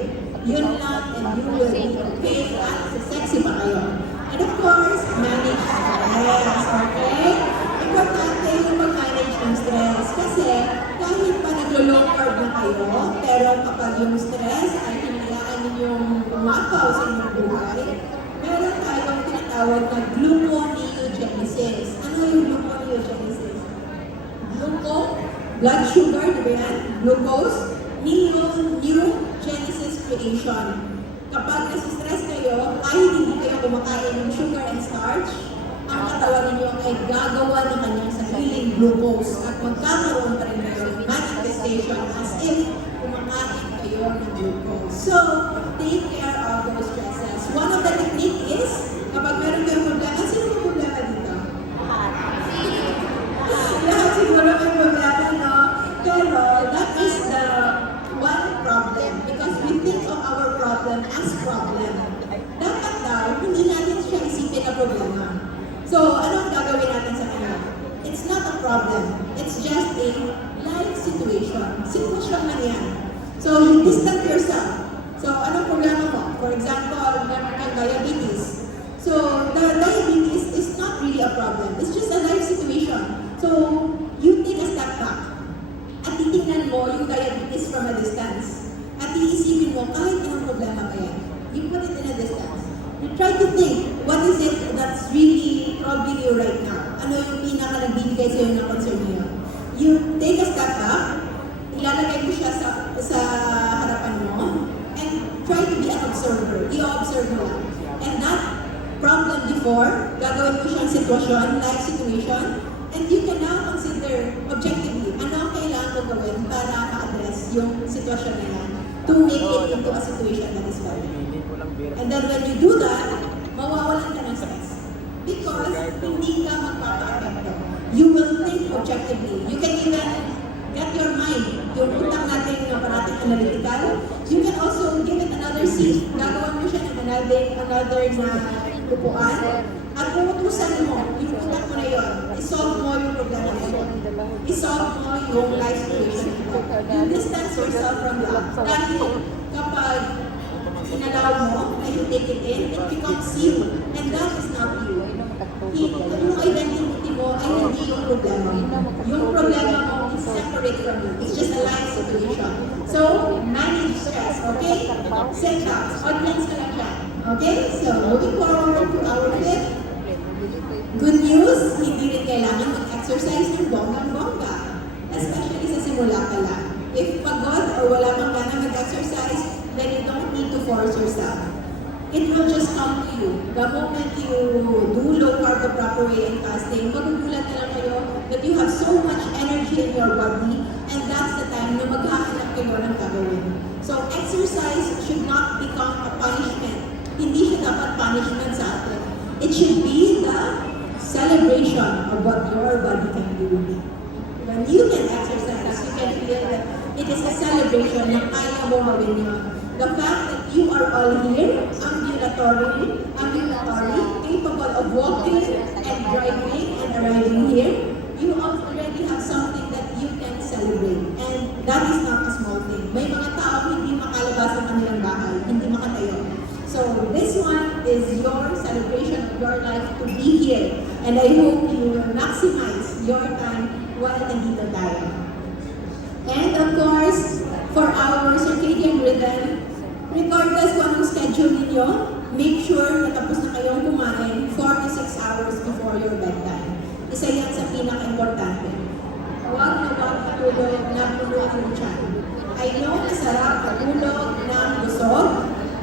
Yun lang, and you will be okay at sexy pa kayo. And of course, manage stress, okay? Importante yung mag-manage ng stress kasi kahit pa nag-low carb na kayo, pero kapag yung stress ay hinayaan ninyong umapaw sa inyong buhay, meron tayong tinatawag na gluconeogenesis. Ano yung gluconeogenesis? Gluco, blood sugar, di ba yan? Glucose, new genesis creation. Kapag nasa-stress kayo, kahit hindi kayo kumakain ng sugar and starch, ang katawan ninyo ay gagawa ng kanyang sariling glucose at magkakaroon pa rin kayo ng manifestation as if kumakain kayo ng glucose. So, take care of those stresses. One of the technique is, kapag meron kayong problema, sino may problema dito? Lahat siguro may problema, no? Pero, that is the one problem because we think of our problem as problem. Dapat daw, hindi natin siya isipin na problema. So, ano ang gagawin natin sa kanya? It's not a problem. It's just a life situation. Sitwasyon lang yan. So, you distance yourself. So, anong problema mo? For example, meron kang diabetes. So, the diabetes is not really a problem. It's just a life situation. So, you take a step back. At titingnan mo yung diabetes from a distance. At iisipin mo, kahit anong problema ba yan? You put it in a distance. You try to think, what is it that's really troubling you right now? Ano yung pinaka-nagbibigay sa'yo ng concern niyo? You take a step back, ilalagay mo siya sa harapan mo, and try to be an observer. I-observe mo lang. And that problem before, gagawin mo siyang sitwasyon, life situation, and you can now consider objectively, ano ang kailangan mo gawin para ma-address yung sitwasyon na yan to make it into a situation that is valid. And then when you do that, mawawalan ka ng stress. Because hindi ka magpapa-apekto. You will think objectively. You can even get your mind, yung utak natin na parating analytical. You can also give it another seat. Gagawan mo siya ng another na upuan. At uutusan mo, yung utak mo na yun, isolve mo yung problema na yun. Isolve mo yung life situation mo. You distance yourself from that. Dahil kapag inalaw mo na you take it in, it becomes you. And that is not you. Yung identity mo ay hindi yung problema. Yung problema mo is separate from you. It's just a life situation. So, manage stress, okay? Setbacks, audience ka lang dyan. Okay? So, moving forward to our fifth. Good news, hindi rin kailangan mag-exercise ng bonggang-bongga. Especially sa simula ka lang. If pagod or wala kang gana mag-exercise, then you don't need to force yourself. It will just come to you. The moment you do low carb the proper way and fasting, magugulat na lang kayo that you have so much energy in your body, and that's the time na maghahanap kayo ng gagawin. So exercise should not become a punishment. Hindi siya dapat punishment sa atin. It should be the celebration of what your body can do. When you can exercise, you can feel that it is a celebration na kaya mo gawin yun. The fact that you are all here, ambulatory, capable of walking and driving and arriving here, you already have something that you can celebrate. And that is not a small thing. May mga tao hindi makalabas ng kanilang bahay, hindi makatayo. So this one is your celebration of your life to be here. And I hope you will maximize your time while nandito tayo. And of course, for our circadian rhythm, regardless kung anong schedule ninyo, make sure na tapos na kayong kumain 4 to 6 hours before your bedtime. Isa yan sa pinaka-importante. Huwag na huwag matulog na puno yung tiyan. I know masarap matulog ng busog,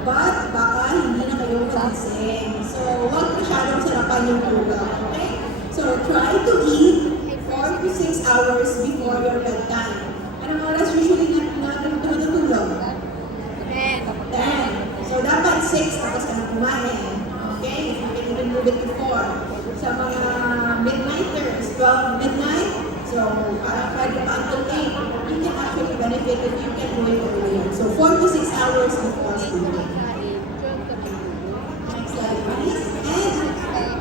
but baka hindi na kayo magising. So, huwag masyadong sarapan yung tulog. Okay? So, try to eat 4 to 6 hours before your bedtime. Anong oras usually na natutulog? 10. So, dapat 6 tapos ka na kumain. Okay? You can even move it to 4. Sa mga midnighters, 12 midnight, so parang pwede pa until 8, you can actually benefit if you can do it earlier. So, 4 to 6 hours before sleeping. Next slide, please. And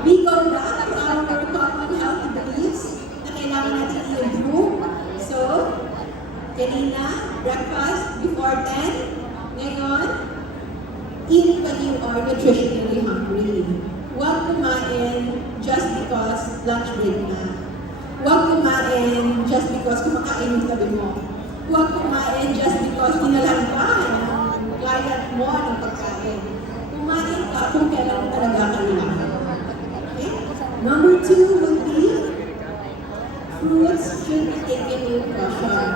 we go back to our common health belief. breakfast before 10. Ngayon, eat when you are nutritionally hungry. Huwag kumain just because lunch break na. Huwag kumain just because kumakain yung tabi mo. Huwag kumain just because dinalan ka ng client mo ng pagkain. Kumain ka kung kailan talaga kailangan. Okay? Number 2 would be fruits should be taken with caution.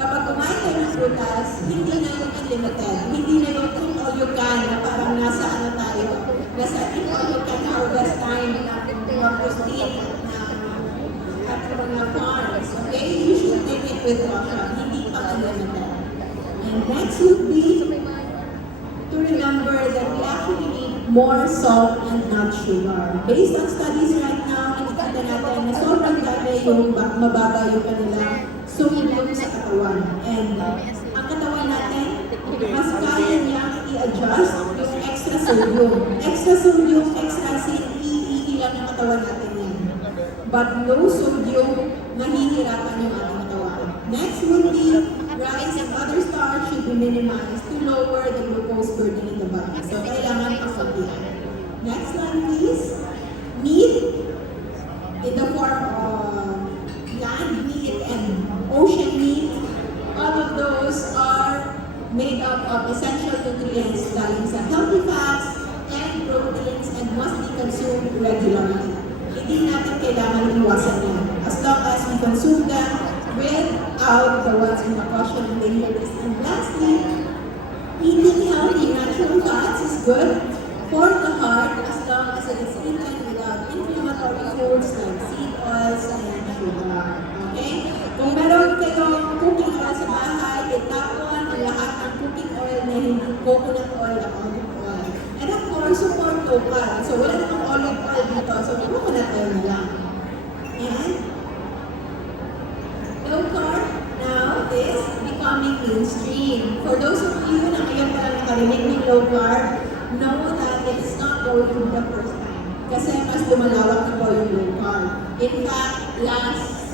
Kapag kumain ka ng prutas, hindi na yung unlimited. Hindi na yung eat all you can na parang nasa ano tayo. Nasa eat all you can harvest time na mga protein at mga farms. Okay? You should take it with caution. Hindi pa unlimited. And next would be to remember that we actually need more salt and not sugar. Based on studies right now, nakikita natin na sobrang dami yung mababa yung kanilang sodium sa katawan. And ang katawan natin, mas kaya niyang i-adjust yung extra sodium. Extra sodium, extra acids, iilan ng katawan natin yan. But low sodium, mahihirapan yung ating katawan. Next would be rice and other starch should be minimized to lower the glucose burden in the body. So, kailangan pasabihan. Next slide, please. Meat in the form of land meat and ocean meat. All of those are made up of essential nutrients galing sa healthy fats and proteins and must be consumed regularly. Hindi natin kailangan iwasan yan. As long as we consume them without the ones in the caution and daily list. And lastly, eating healthy natural fats is good for the heart as long as it is eaten without inflammatory foods like seed oils and sugar. Okay? Kung meron kayong cooking oil sa bahay, itapon ang lahat ng cooking oil na hindi coconut oil at olive oil. And of course, support local. So wala namang olive oil dito, so coconut oil na lang. And low carb now is becoming mainstream. For those of you na ngayon parang nakarinig ng low carb, know that it is not going to be the first time. Kasi mas lumalawak na po yung low carb. In fact, last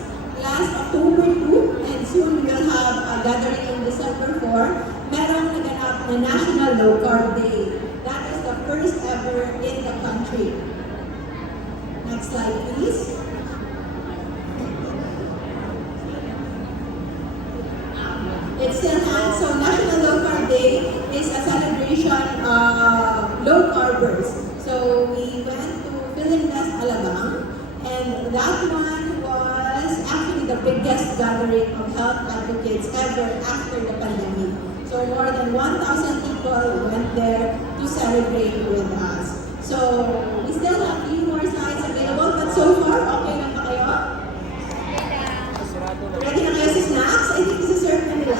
October 2, and soon we'll have a gathering on December 4, merong naganap na National Low Carb Day. That is the first ever in the country. Next slide, please. It's still on. So National Low Carb Day is a celebration of low carbers. So we went to Philinvest, Alabang, and that one was actually the biggest gathering of health advocates ever after the pandemic. So more than 1,000 people went there to celebrate with us. So we still have a few more slides available, but so far, okay na ba kayo? Ready na kayo sa snacks? I think isa-serve na nila.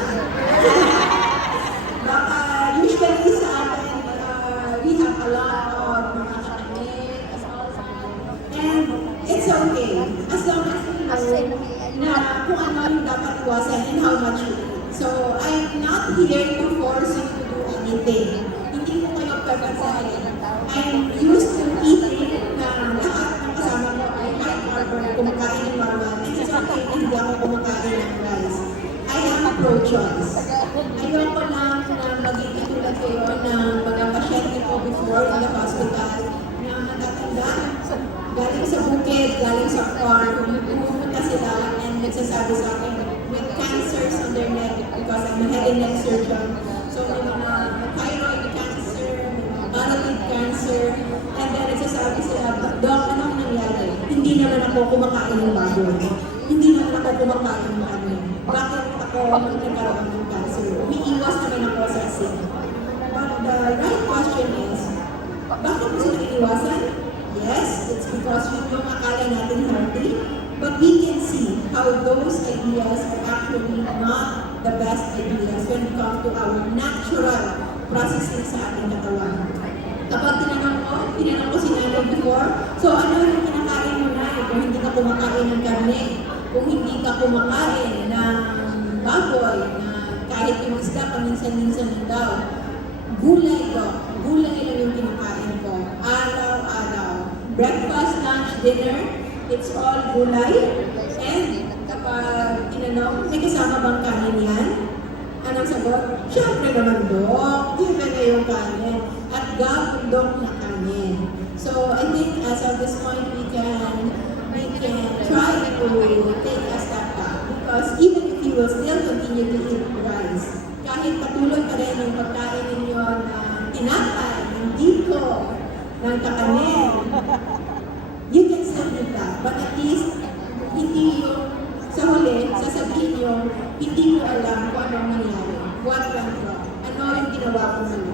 Usually sa atin, we have a lot of mga kanin, and it's okay. As long as you know na kung ano yung dapat iwasan and how much you eat. So, I'm not here to force you to do anything. Hindi ko kayo papansahin. I'm used to eating na lahat ng kasama ko ay high carb na kumakain ng normal. And it's okay na hindi ako kumakain ng rice. I am a pro-choice. Ayoko lang na maging katulad kayo ng mga pasyente ko before in the hospital na matatanda. Galing sa bukid, galing sa farm, pumunta sila and nagsasabi sa akin with cancers on their neck because I'm a head and neck surgeon. So may mga thyroid cancer, parotid cancer, and then nagsasabi sila, Doc, anong nangyari? Hindi naman ako kumakain ng baboy. Hindi naman ako kumakain ng kanin. Bakit ako nagkaroon ng cancer? Umiiwas naman ako sa asin. But the right question is, bakit mo sila iniwasan? Yes, it's because yung akala natin healthy, but we can see how those ideas are actually not the best ideas when it comes to our natural processing sa ating katawan. Kapag tinanong ko si Nanay before, so ano yung kinakain mo na kung hindi ka kumakain ng karne, kung hindi ka kumakain ng baboy, na kahit yung isda paminsan-minsan lang daw, gulay ko, gulay lang yung kinakain ko, araw-araw. Breakfast, lunch, dinner, it's all gulay. And kapag tinanong, may kasama bang kanin yan? Ano ang sagot, syempre naman, Dok, given na yung kanin. At gabundok na kanin. So, I think as of this point, we can try to take a step back. Because even if you will still continue to eat rice, kahit patuloy pa rin yung pagkain ninyo na tinapay, ng diko, ng kakanin, you can still do that. But at least, hindi yung sa huli, sasabihin nyo, hindi ko alam kung anong nangyari. What went wrong? Ano yung ginawa ko mali?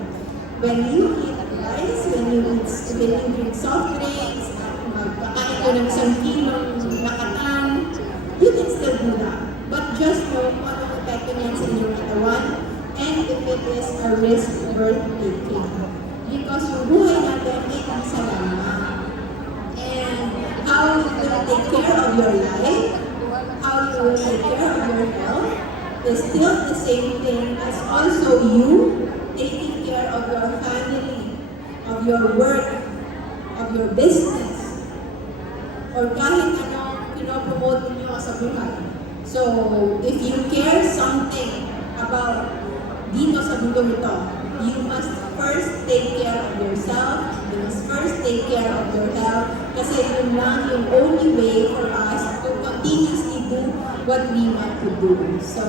When you eat rice, when you drink soft drinks, magpakain ko ng 1 kilong nakatan, you can still do that. But just know kung anong epekto niyan sa inyong katawan and if it is a risk worth taking. Because yung buhay natin ay isa lamang. And how you will take care of your life, how you will take care of your health, is still the same thing as also you taking care of your family, of your work, of your business, or kahit anong pinopromote ninyo sa buhay. So, if you care something about dito sa mundo ito, you must first take care of yourself, you must first take care of your health, kasi yun lang yung only way for us to continuously do what we want to do. So,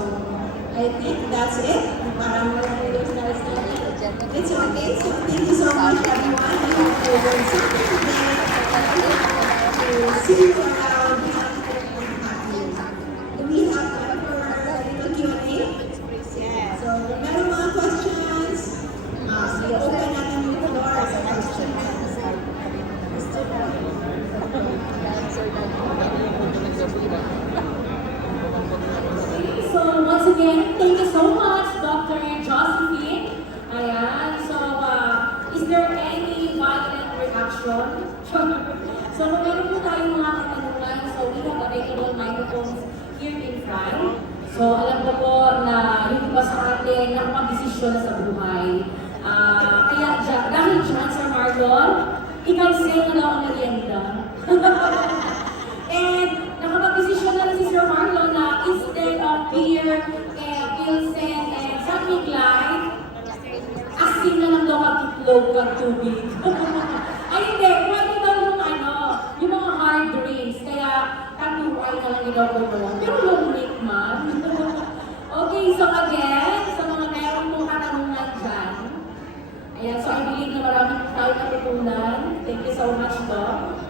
I think that's it. Parang walang yung slides natin. It's okay. So, thank you so much, everyone. I hope you will see you today. To see you around. Do we have time for a little Q&A? Yeah. So, kung meron mga questions, i-open natin yung floor sa questions. So once again, thank you so much, Dr. Josephine. Ayan, so is there any violent reaction? So kung meron po tayong mga katanungan, so we have available microphones here in front. So alam ko po na yung iba sa atin nakapag-desisyon sa buhay. Kaya dahil dyan, Sir Marlon, i-cancel na daw ang merienda. And nakapag-desisyon na rin si Sir Marlon na instead of beer and pilsen and something like, asin na lang daw mag-itlog at tubig. Ay hindi, pwede daw yung mga hard drinks, kaya tatuay na lang daw ko. Pero long neck man. Okay, so again, sa mga meron mong katanungan dyan, ayan, so I believe na marami tayo natutunan. Thank you so much, Doc.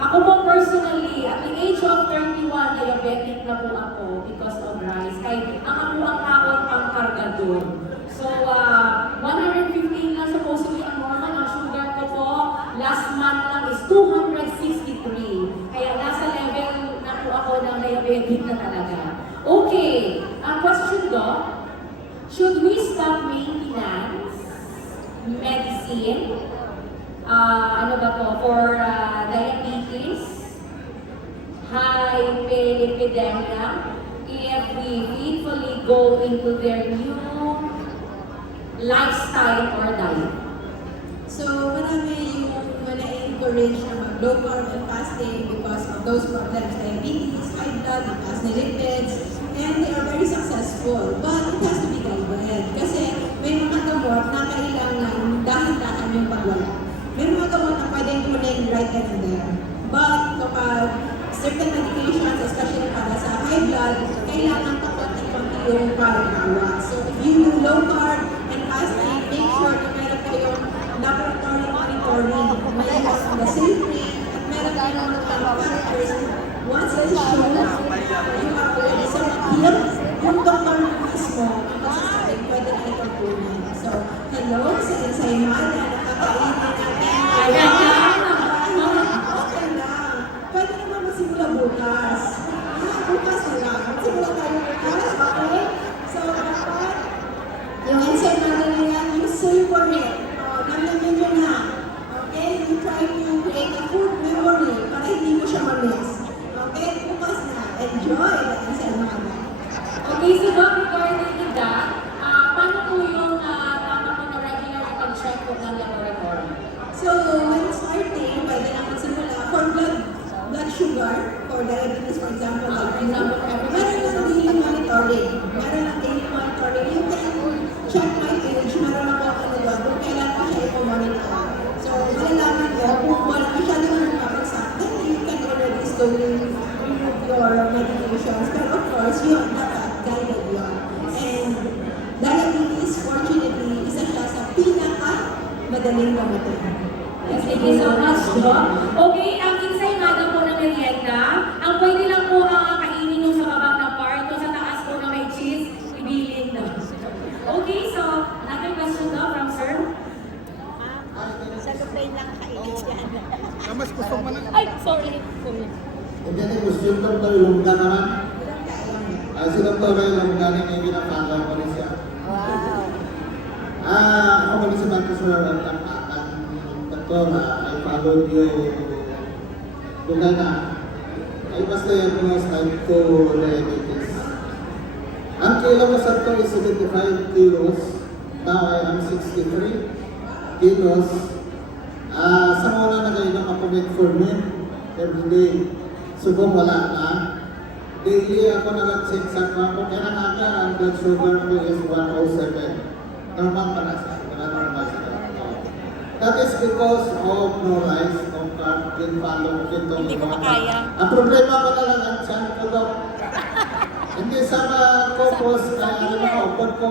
Ako po personally, at the age of 31, diabetic na po ako because of rice. Kaya ang ako ang taon ang kargador. So, 115 lang supposedly ang normal. Ang sugar ko po, last month lang is 263. Kaya nasa level na po ako ng diabetic na talaga. Okay, ang question do, should we stop maintenance medicine? Ano ba to? For diabetes, hyperlipidemia, if we faithfully go into their new lifestyle or diet. So, marami yung na-encourage na mag-low carb and fasting because of those problems, diabetes, high blood, taas na lipids, and they are very successful. But it has to be guided kasi may mga gamot na kailangan dahan-dahan yung pagwala. May mga gamot na pwedeng kunin right then and there. But kapag certain medications, especially para sa high blood, kailangan pa konti-konti yung pagkawa. So if you do low carb and fasting, make sure na meron kayong laboratory monitoring. May the same thing at meron kayong factors. Once it is shown you are already somewhat healed, yung doktor mismo ang masasabing pwede na itong kunin. So, hello sa ensaymada na nakakainin natin. Okay lang. Pwede naman magsimula bukas. Bukas na lang. Magsimula tayo bukas. Okay? So, dapat yung ensaymada na yan, you save for it. Nalamin nyo na. Okay? You try to create a food memory para hindi mo siya ma-miss. Okay? Bukas na. Enjoy the ensaymada. Okay, so Doc, regarding to that, paano po yung tama po na regular na pag-check po ng laboratory? So, when starting, pwede na magsimula for blood sugar, for diabetes, for example, meron ng daily monitoring. Meron ng daily monitoring. You can for medications, but of course, yun, dapat guided yun. And diabetes, fortunately, isa siya sa pinaka-madaling gamutin. Yes, thank you so much, Doc. Okay, ang ensaymada po ng merienda, ang pwede lang po kainin yung sa baba na part, o sa taas po na may cheese, ibilin na. Okay, so, another question daw from sir. Sa Ukraine lang kainin yan. Mas gusto mo na. Ay, sorry. Hindi na gusto yung doktor yung ka naman. Si doktora yung galing yung ginapagaw ko rin siya. Wow. Ako ko rin si Marcos Roland ang doktora. I followed you doon na. I was diagnosed type 2 diabetes. Ang kilo ko sa to is 75 kilos. Now I am 63 kilos. Sa muna na kayo nakakomit-formin every day. Subong wala na. Daily ako nag-check sa kwarto. Kaya nga ang blood sugar ko is 107. Normal pa na siya. Wala normal siya. That is because of no rice, no carb, din follow, din to. Hindi ko makaya. Ang problema ko na lang ang tiyan ko daw. Hindi sana focus kaya ano na upod ko.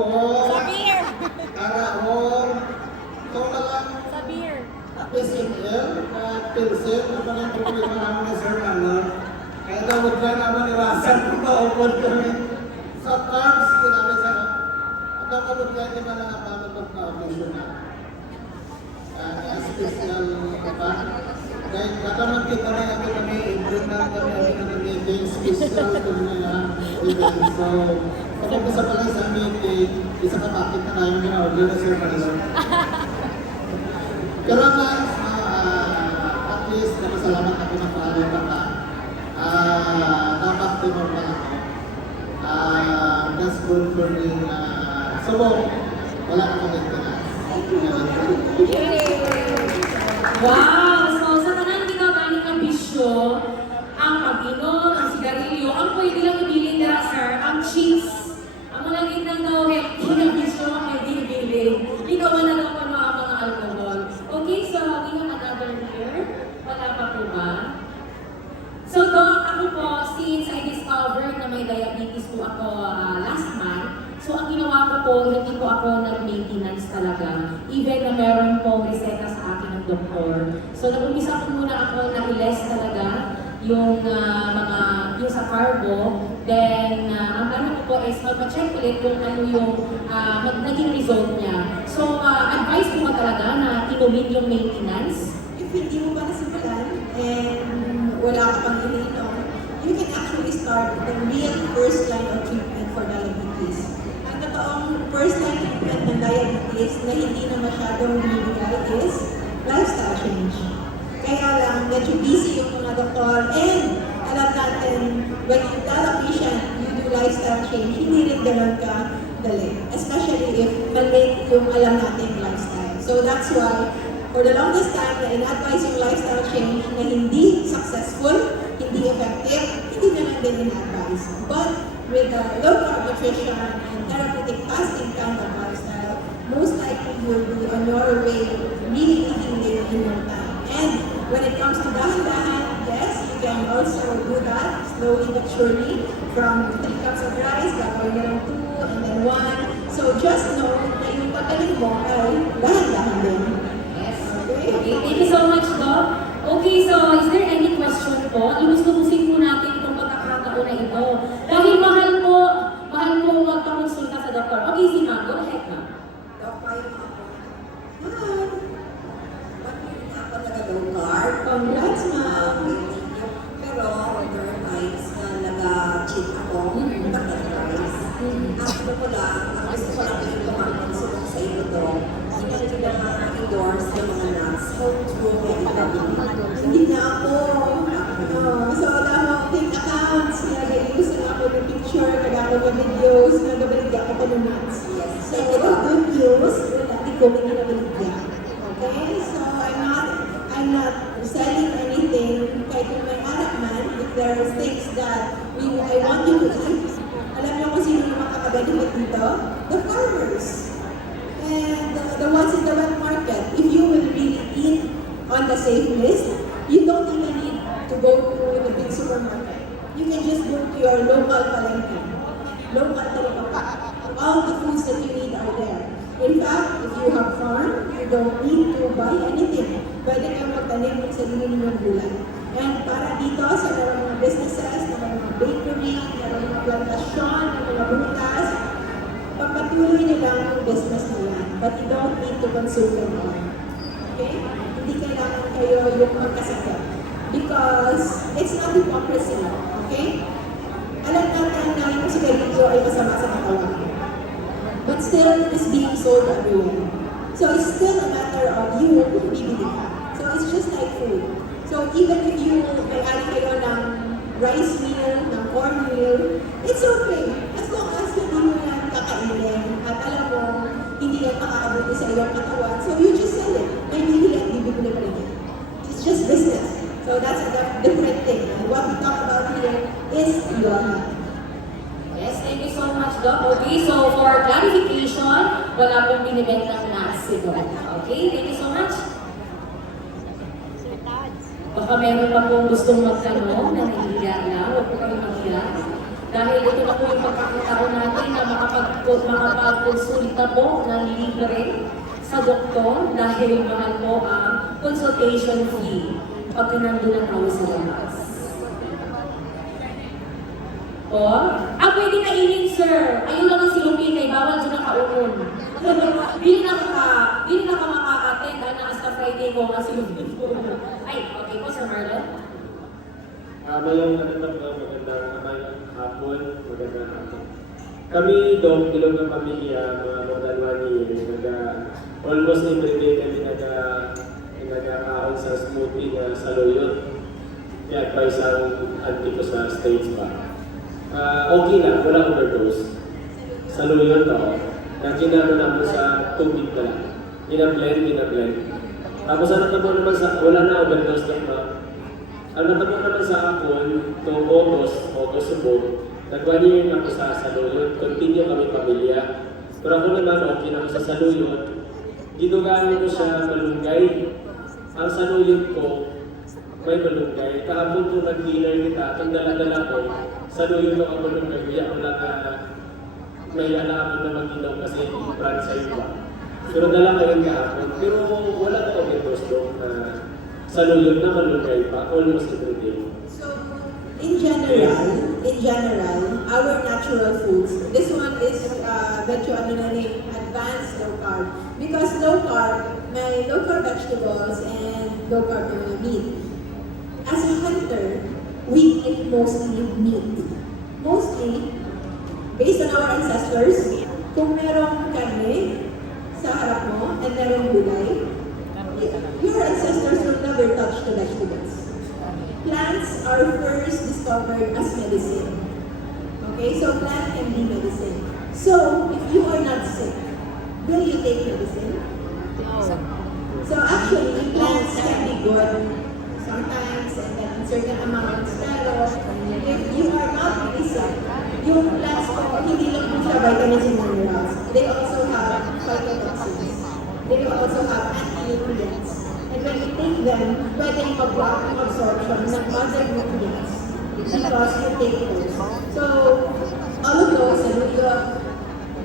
Sa beer. Para ito na lang. Sa beer. PCL, pilsen, ano ba yung problema namin ni Sir Manor? Kaya daw huwag ka naman iwasan kung maupod kami. Sa carbs, ginamit siya. Ito ka huwag ka na lang ang pamutog na occasion na. Special pa. Dahil katamang kita na yung kami, improve na kami ang meeting, special kami na event. So, kapag isa pa lang sa meeting, isa kapatid na tayo gina-order na Sir Manor. Pero at least, napasalamat ako na follow ka ka. Dapat tinor na ako. That's good for me. So, wala akong maintenance. Wow! So, sa tanan ginagaling ng bisyo, ang pag-inom, ang sigarilyo, ang pwede lang ibilin nila, sir, ang cheese. Ang mga gitnang daw, healthy na bisyo, ang pwede ibilin. Ikaw na daw pa ang mga alcohol. Okay, so, we have another here. Wala pa po ba? So, Doc, ako po, since I discovered na may diabetes po ako last month, so ang ginawa ko po, hindi po ako nag-maintenance talaga. Even na meron po reseta sa akin ng doktor. So, nag-umpisa ko muna ako na i-less talaga yung yung sa carbo. Then, ang ano ko po is mag-check ulit kung ano yung naging result niya. So, advice ko ba talaga na inumin yung maintenance? If hindi mo pa nasimulan and wala ka pang iniinom, you can actually start the real first line of treatment for diabetes. Ang totoong first line treatment ng diabetes na hindi na masyadong binibigay is lifestyle change. Kaya lang, medyo busy yung mga doktor and alam natin, when you tell a patient you do lifestyle change, hindi rin ganun ka dali. Especially if mali yung alam natin lifestyle. So that's why, for the longest time na in-advise yung lifestyle change na hindi successful, hindi effective, hindi na lang din in-advise. But with the low-carb nutrition and therapeutic fasting kind of lifestyle, most likely you'll be on your way really eating it in your time. And when it comes to dahan-dahan, yes, you can also do that slowly but surely. From 3 cups of rice, gagawin ka ng 2 and then 1. So just know na yung pagaling mo ay dahan-dahan din. Okay, thank you so much, Doc. Okay, so is there any question po? Lubos-lubusin po natin itong pagkakataon na ito. Dahil mahal po magpakonsulta sa doktor. Okay, si ma'am, go ahead, ma'am. Doc, kayo ako. Hi! Ba't hindi ako taga-low carb? Congrats, ma'am. Pero there are times na nag-cheat ako. Pagka-rice. Ako ko lang, ang gusto ko lang yung kumakonsult sa iyo, Doc. Hindi na ma-endorse yung mga nuts. Home true medical. Hindi na ako. So, wala mo fake accounts. Nag-use na ako ng picture, nag-ako ng videos, nag-baligya ako ng nuts. So, good news, wala di ko minabaligya. Okay? So, I'm not selling anything. Kahit kung may anak man, if there are things that I want you to eat, alam niyo kung sino yung makakabenefit dito? The farmers. And the ones in the wet market. If you will really eat on the safe list, you don't even need to go to the big supermarket. you can just go to your local palengke. Local talaga. All the foods that you need are there. In fact, if you have farm, you don't need to buy anything. Pwede kang magtanim ng sarili ninyong gulay. And para dito sa mga businesses, mga bakery, mga plantasyon, mga butas, pagpatuloy nilang yung business nila. But you don't need to consume them all. Okay? Hindi kailangan kayo yung magkasakit. Because it's not hypocrisy. Okay? Alam natin na yung sigarilyo ay masama sa katawan. But still, it is being sold everywhere. So it's still a matter of you kung bibili ka. So it's just like food. So even if you may-ari kayo ng rice meal, ng corn meal, it's okay. As long as hindi mo yan kakainin at alam mo, hindi yan makakabuti sa iyong katawan. So you just sell it. May bibili at bibili pa rin yan. It's just business. So that's a different thing. And what we talk about here is your health. Yes, thank you so much, Doc. Okay, so for clarification, wala pong binibentang nuts si Doc. Okay, thank you so much. Sir Tads. Baka meron pa pong gustong magtanong na nahihiya na, huwag po kami mahiya. Dahil ito na po yung pagkakataon natin na makapagkonsulta po ng libre sa doktor dahil mahal po ang consultation fee pagka nandun ang tayo sa labas. O? Pwede kainin, sir. Ayun lang ang silupin kay bawal dyan ang kaunon. Dili na ka maka-attend na hasta Friday ko ang silupin ko. Ay, okay po, Sir Marlon. Mayroong magandang hapon, magandang hapon. Kami, Dok, ilog ng pamilya, mga more than 1 year, almost every day kami nagkakaon sa smoothie na saluyot. May advice ang auntie ko sa stage ba. Okay lang, wala overdose. Saluyot ako. Ginano namin sa tubig ka lang. Gina-blend. Tapos ano tabo naman sa, wala na overdose lang ba? Ano tabo naman sa akon, to August subog, nag-1 year na ako sa saluyot, continue kami pamilya. Pero ako naman, okay na ako sa saluyot. Ginugaan ko siya malunggay. Ang saluyot ko, may malunggay. Kahapon kung nag-dinner kita, ang dala-dala ko, saluyot ko ang malunggay. Kaya ko lang may alam na mag-inaw kasi brand sa iba. Pero dala ko yung kahapon. Pero wala ko overdose doon na saluyot na malunggay pa, almost every day. So, in general, our natural foods, this one is medyo advanced low carb. Because low carb, may low carb vegetables and low carb meat. As a hunter, we eat mostly meat. Mostly, based on our ancestors, kung merong karne sa harap mo and merong gulay, your ancestors will never touch the vegetables. Plants are first discovered as medicine. Okay, so plant can be medicine. So, if you are not sick, will you take medicine? So actually, plants can be good sometimes and then in certain amounts. Pero if you are not really sick, yung plants ko, hindi lang po siya vitamins and minerals. They also have phytotoxins. They also have anti-nutrients. And when you take them, pwedeng mag-block ang absorption ng other nutrients because you take those. So, all of those,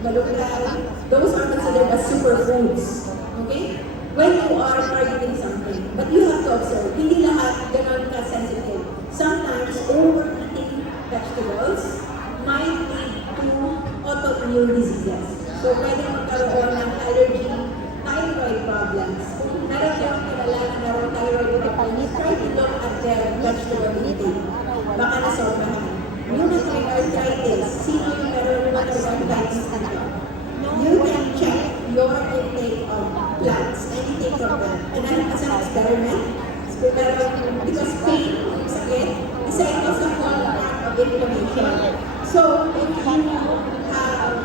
malunggay, those are considered as superfoods. Okay? When you are targeting something. But you have to observe, hindi lahat ganun ka-sensitive. Sometimes, overeating vegetables might lead to autoimmune diseases. So, pwede magkaroon ng allergy, thyroid problems. Kung meron kayong kilala na meron thyroid problems, try to look at their vegetable intake. Baka nasobrahan. Rheumatoid arthritis. Sino yung meron rheumatoid arthritis dito? You can check your intake of plants, anything from them. And then as an experiment, because pain, sakit, isa ito sa hallmark of inflammation. So, if you have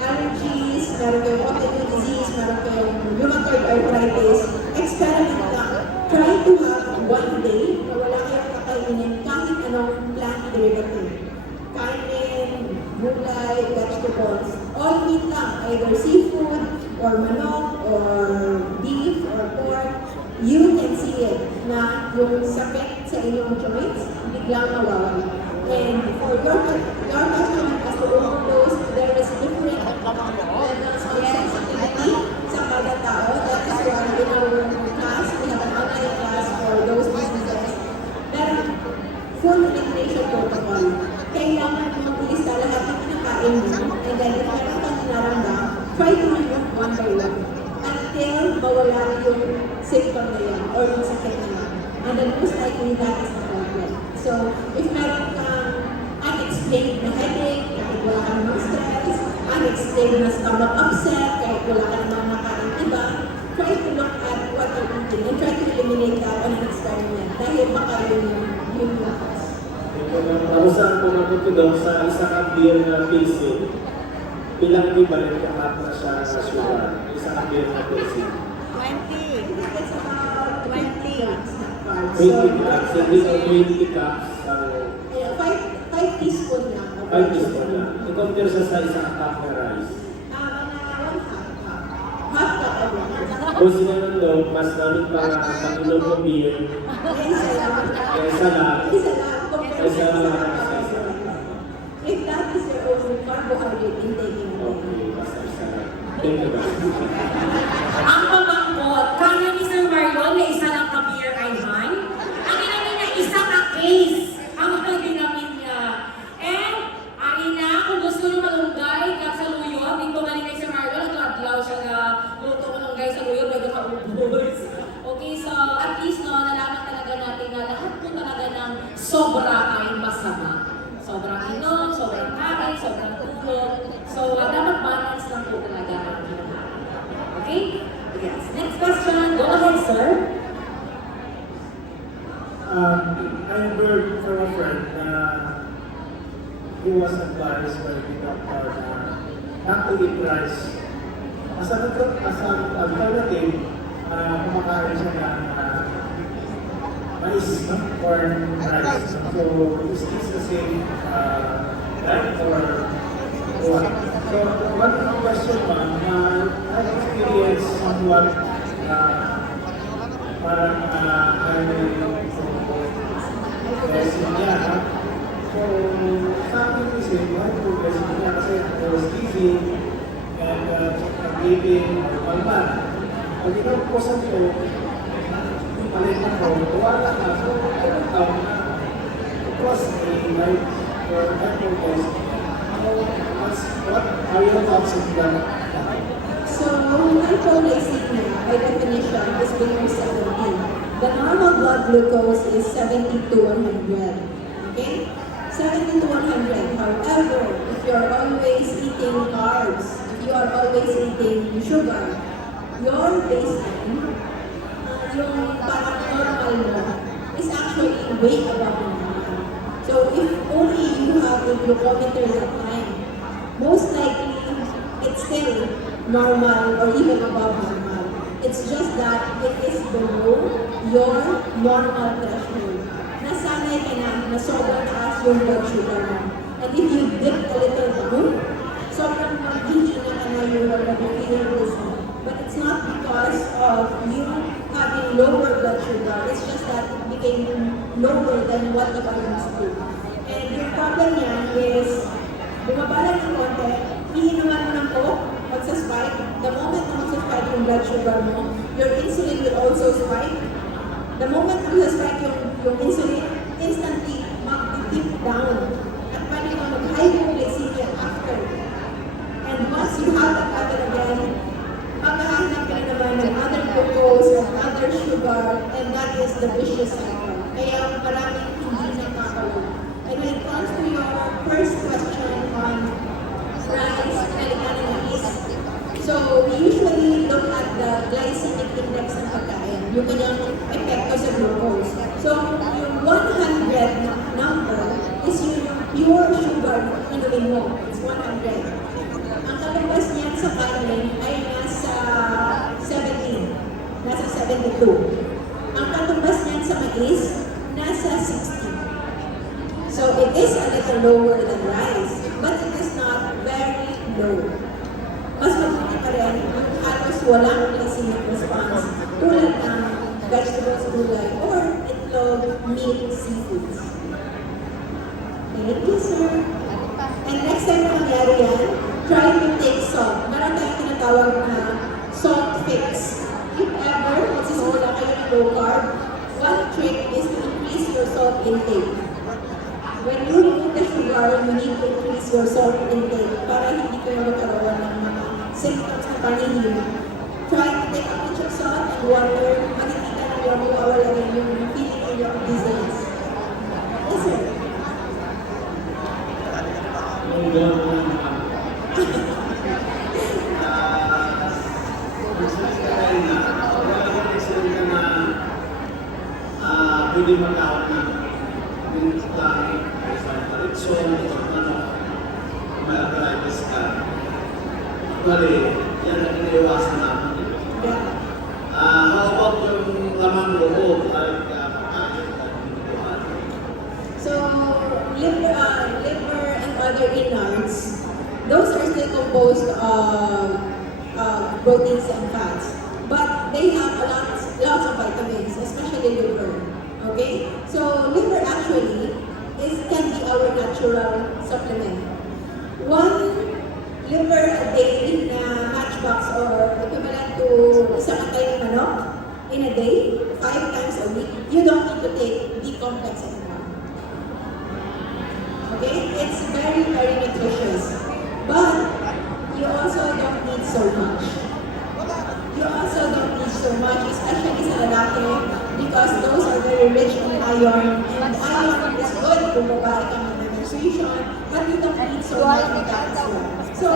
allergies, meron kayong autoimmune disease, meron kayong rheumatoid arthritis, experiment lang. Try to have one day na wala kayong kakainin kahit anong plant derivative. Kanin, gulay, vegetables, all meat lang, either seafood, or manok, or beef, or pork. You can see it na yung sakit sa inyong joints, biglang mawawala. And for your question as to overdose, there is different levels of sensitivity sa kada tao. That is why in our class, we have an online class for those diseases. Pero full elimination protocol. Kailangan mo ilista lahat ng kinakain mo, and then if meron kang nararamdam, try to remove one by one until mawala yung symptom na yan or yung sakit na yan. And then most likely that is the problem. So, if meron kang unexplained na headache, kahit wala ka namang stress, unexplained na stomach upset, kahit wala ka namang nakain iba, try to look at what you're eating and try to eliminate that on an experiment dahil baka yung lakas. Nausahan po matutulog sa isa kang beer na pilsin. Bilang ibalit ka na siya sa sugar. Isa kang beer na pilsin. 20. It's about 20. 20 cups. Hindi ko 20 cups. 5 teaspoon lang. 5 teaspoon lang. I-compare siya sa isang cup na rice. Half cup of water. Kung sinanong mas namin para mag-inom ng beer. Isa lang. Kaysa lang. Isa lang. Kaysa lang. If that is your own carbohydrate intake in a day. Okay, basta isa lang. Thank you guys. Ang pamangkot, kaya ni Sir Marlon na isa lang ka-beer ay man. Ang ginamit niya, isa ka-case ang ginamit niya. And, na, kung gusto nyo malunggay, kapsaluyot, dito galing kay Sir Marlon, nagladlaw siya na luto malunggay sa luyot, may nakaubos. Okay, so at least no, nalaman talaga natin na lahat po talaga ng sobra ay masama. Sobrang inom, sobrang kain, sobrang tulog. So, dapat balance lang po talaga ang kinakain. Okay? Yes. Next question. Go ahead, sir. I heard from a friend na he was advised by the doctor not to eat rice. As an alternative, kumakain siya ng mais, no? Corn rice. So, is this the same diet or what? So, one question ma'am, I've experienced somewhat parang blessing niya. So, sa akin kasi, mahal po blessing niya kasi I was easy and giving malman. Pag inapusan ko, palit ako, wala na. So, ilang taon na. It was a life for hypotest. What are your thoughts on that? So, hypoglycemia, by definition, is below 70. The normal blood glucose is 70 to 100. Okay? 70 to 100. However, if you are always eating carbs, if you are always eating sugar, your baseline, yung parang normal mo, is actually way above normal. So, if only you have a glucometer that time, most likely, it's still normal or even above normal. It's just that it is below your normal threshold. Nasanay ka na sobrang taas yung blood sugar mo. And if you dip a little down, sobrang maghihina ka na yung feeling dizzy. But it's not because of you having lower blood sugar. It's just that it became lower than what you are used to. And your problem niyan is bumaba lang ng konti, iinuman mo ng coke, magsa-spike. The moment na magsa-spike yung blood sugar mo, your insulin will also spike. The moment na magsa-spike yung insulin, instantly mag-dip down. At pwede ka mag-hypoglycemia after. And once you have that happen again, maghahanap ka na naman ng other glucose or other sugar, and that is the vicious cycle. Kaya maraming hindi nakakawala. And when it comes to your first question on rice, Creatinine, so we usually look at the glycemic index ng pagkain, yung kanyang epekto sa glucose. So yung 100 number is yung pure sugar na inumin mo. It's 100. Ang kalabas niyan sa kanin ay nasa 17, nasa 72. Ang kalabas niyan sa mais, nasa 60. So it is a little lower than rice, but it is not very low. Mas mabuti pa rin yung halos walang glycemic response tulad ng vegetables, gulay, or itlog, meat, seafoods. Thank you, sir. And next time na mangyari yan, try to take salt. Meron tayong tinatawag na salt fix. If ever, magsisimula kayo ng low carb, one trick is to increase your salt intake. When you remove the sugar, you need to increase your salt intake para hindi kayo magkaroon ng mga symptoms na panihil. Try to take a pinch of salt and water, makikita nyo yung mawawala rin yung feeling of dizziness. Yes, sir. Pwede magkawag na minsan, karitson, may arthritis ka. Actually, yan ang iniiwasan namin. How about yung lamang loob? So, liver and other innards, those are still composed of proteins and fats. But they have lots of vitamins, especially liver. Okay? So, liver actually can be our natural supplement. One liver a day na matchbox or equivalent to isang atay ng manok in a day, 5 times a week, you don't need to take B-complex anymore. Okay? It's very, very nutritious. But you also don't need so much. You also don't need so much, especially sa lalaki, because those are very rich in iron. And iron is good kung babae ka ng menstruation, but you don't need so much of that as well. So,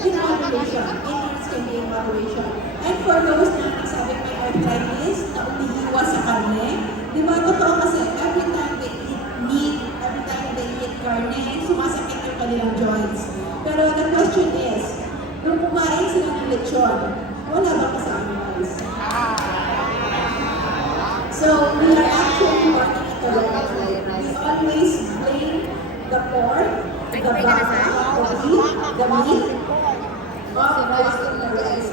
in moderation, innards can be in moderation. And for those na nagsabing may arthritis, na umiiwas sa karne, di ba, totoo kasi every time they eat meat, every time they eat karne, sumasakit yung kanilang joints. Pero the question is, nung kumain sila ng lechon, wala ba kasama guys? So, we are actually working at the right way. We always blame the pork, the baka, the beef, the meat, of the rice.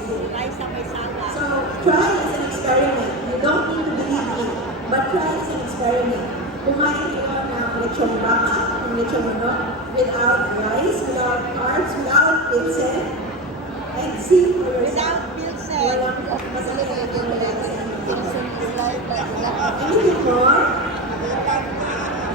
So, try as an experiment. You don't need to believe me, but try as an experiment. Kumain kayo ng lechon baka, ng lechon manok, without rice, without carbs, without pilsen, and see for yourself. Walang masakit na anything more?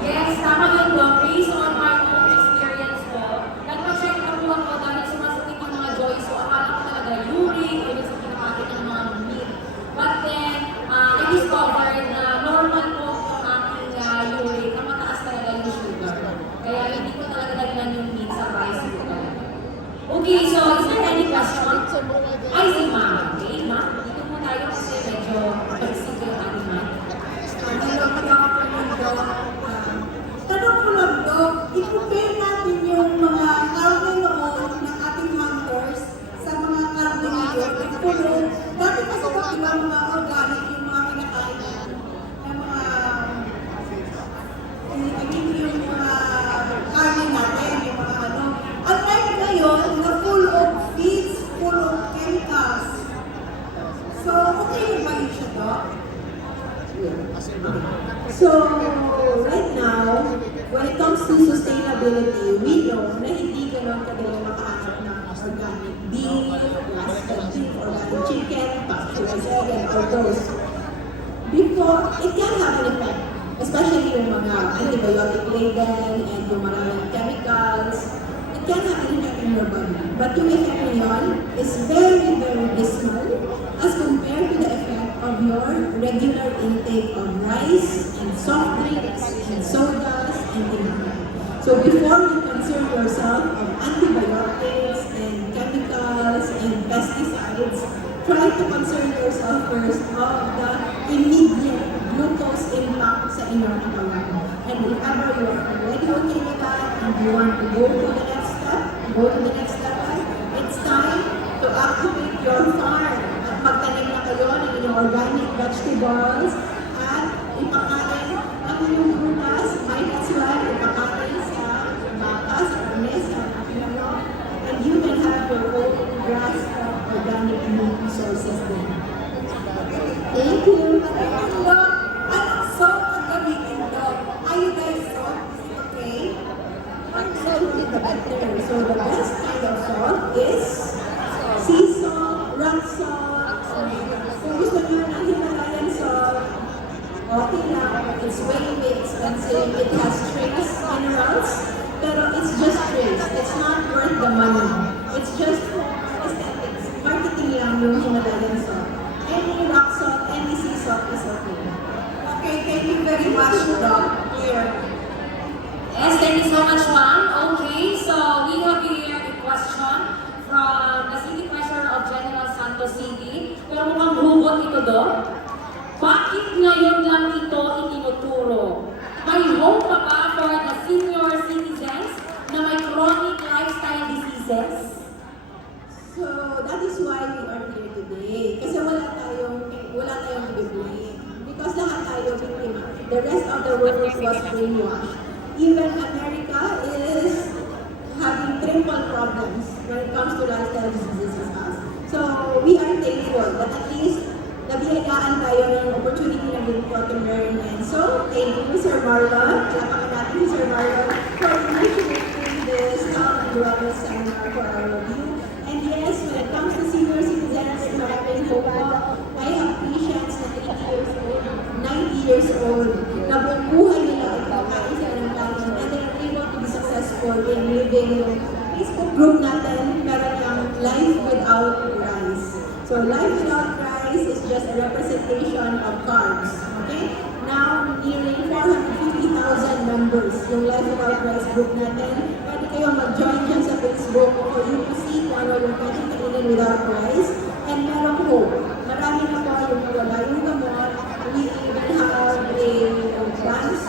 Yes, tama yun, Doc. Based on my own experience ko, nagpa-check up po ako dahil sumasakit yung mga joints ko. Akala ko talaga uric, o yung sa kinakain ng mga meat. But then, I discovered na normal po yung aking uric, na mataas talaga yung sugar. Kaya hindi ko talaga dahilan yung meat sa rice ko talaga. Okay, so is there any question? Ay, si ma'am. Okay, ma'am. Dito po tayo kasi medyo pagsig yung ating ma'am. Tanong ko lang, Dok, i-compare natin yung mga karne noon ng ating hunters sa mga karne ngayon. Puno, dati kasi ba iba mga organic yung mga kinakain ng mga yung mga karne natin, yung mga ano. At ngayon, na full of feeds, full of chemicals. So, okay ba yun siya, Dok? So, right now, when it comes to sustainability, we know na hindi ganun kadali makahanap ng organic beef, grass-fed beef, organic chicken, pasteurized egg, and all those. Before, it can have an effect, especially yung mga antibiotic laden and yung maraming chemicals. It can have an effect in your body. But yung effect na yun is very, very dismal as compared to the effect of your regular intake of rice and soft drinks and sodas and tobacco. So before you concern yourself of antibiotics and chemicals and pesticides, try to concern yourself first of the immediate glucose impact sa inyong katawan. And if ever you are already okay with that and you want to go to the next step, it's time to activate your farm at magtanim na kayo ng inyong organic vegetables at ipakain ang inyong prutas, might as well ipakain sa baka, sa karne, sa ano, and you can have your own grass organic meat resources din. Thank you. Dok, anong salt ang gamitin, Dok? Iodized salt, is it okay? the better. So the best kind of salt is sea salt, rock salt. Kung gusto nyo ng Himalayan salt, okay lang. It's way expensive. It has trace minerals, pero it's just trace. It's not worth the money. It's just aesthetics. Marketing lang yung Himalayan salt. Any rock salt, any sea salt is okay. Okay, thank you very much, Doc. Clear. Yes, thank you so much, ma'am. Okay, so we have here a question from the City Treasurer of General Santos City. Pero mukhang hugot ito, Doc. Bakit ngayon lang ito itinuturo? May hope pa ba for the senior citizens na may chronic lifestyle diseases? So that is why we are here today. Kasi wala tayong i-blame. Because lahat tayo biktima. The rest of the world was brainwashed. Even America is having triple problems when it comes to lifestyle diseases as us. So we are thankful that at least nabiyayaan tayo ng opportunity na ganito to learn. And so, thank you, Sir Marlon. Palakpakan natin si Sir Marlon for initiating this health and wellness seminar for our review. And yes, when it comes to senior citizens, maraming hope po. I have patients na 80 years old, 90 years old, na buong buhay nila ay kakain sila ng kain, and they are able to be successful in living yung Facebook group natin, meron yung life without rice. So life without rice is just a representation of carbs. Okay? Now, nearing 450,000 members yung life without rice group natin. Pwede kayong mag-join dyan sa Facebook for you to see kung ano yung pwede kainin without rice. And merong hope. Marami na po yung nawala yung gamot. We even have a dance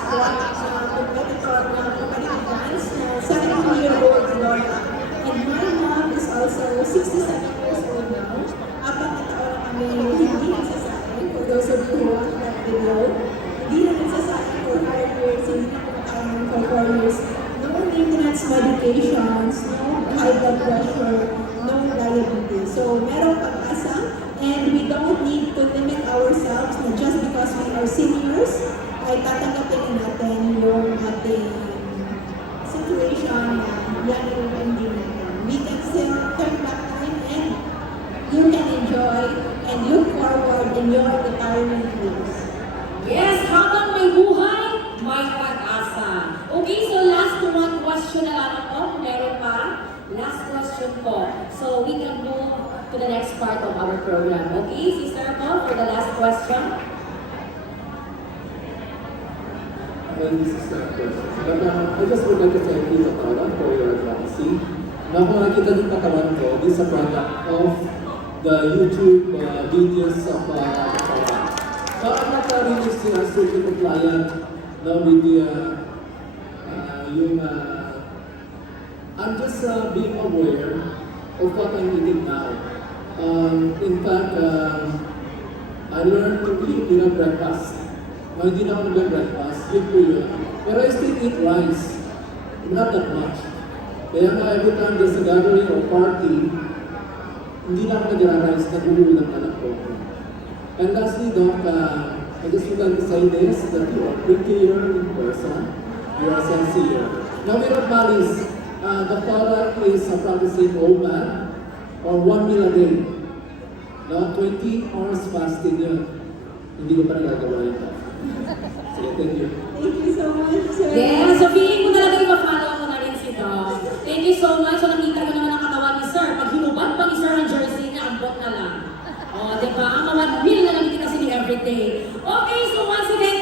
competitor na competitive dance na 70-year-old Laura. And my mom is also 67 years old now. Apat na taon na kami hindi nagsasain. For those of you who watch that video, hindi na nagsasain for 5 years, hindi na kumakain for 4 years. No maintenance medications, no high blood pressure, no diabetes. So merong pag-asa, and we don't need to limit ourselves na just because we are seniors, ay tatanggapin natin yung ating situation na yan yung ending natin. We can still turn back time and you can enjoy and look forward in your retirement years. Yes, habang may buhay, may pag-asa. Okay, so last one question na lang po. Meron pa. Last question po. So we can move to the next part of our program. Okay, Sister po, for the last question. This is the question. But I just would like to thank you, Doktora, for your advocacy. Now, kung nakita ng katawan ko, this is a product of the YouTube videos of Doktora. So I'm not really strictly compliant now with the I'm just being aware of what I'm eating now. In fact, I learned to eat without breakfast. Hindi na ako nag-breakfast, yun po yun. Pero I still eat rice, not that much. Kaya nga every time there's a gathering or party, hindi na ako nag-rice, nag-uulang na lang po. And lastly, Doc, I just would like to say this, that you are prettier in person, you are sincere. Now, without malice, Doktora is a practicing old man, or 1 meal a day. Now, 20 hours fasting yun. Hindi ko pa nagagawa yun. Sige, thank you. Thank you so much, sir. Yeah, so feeling ko talaga ipa-follow ko na rin si Doc. Thank you so much. So nakita ko naman ang katawan ni Sir. Pag hinubad pa ni Sir ang jersey niya, ambot na lang. O, diba? Ang mga meal na lang kita sini everyday. Okay, so once again,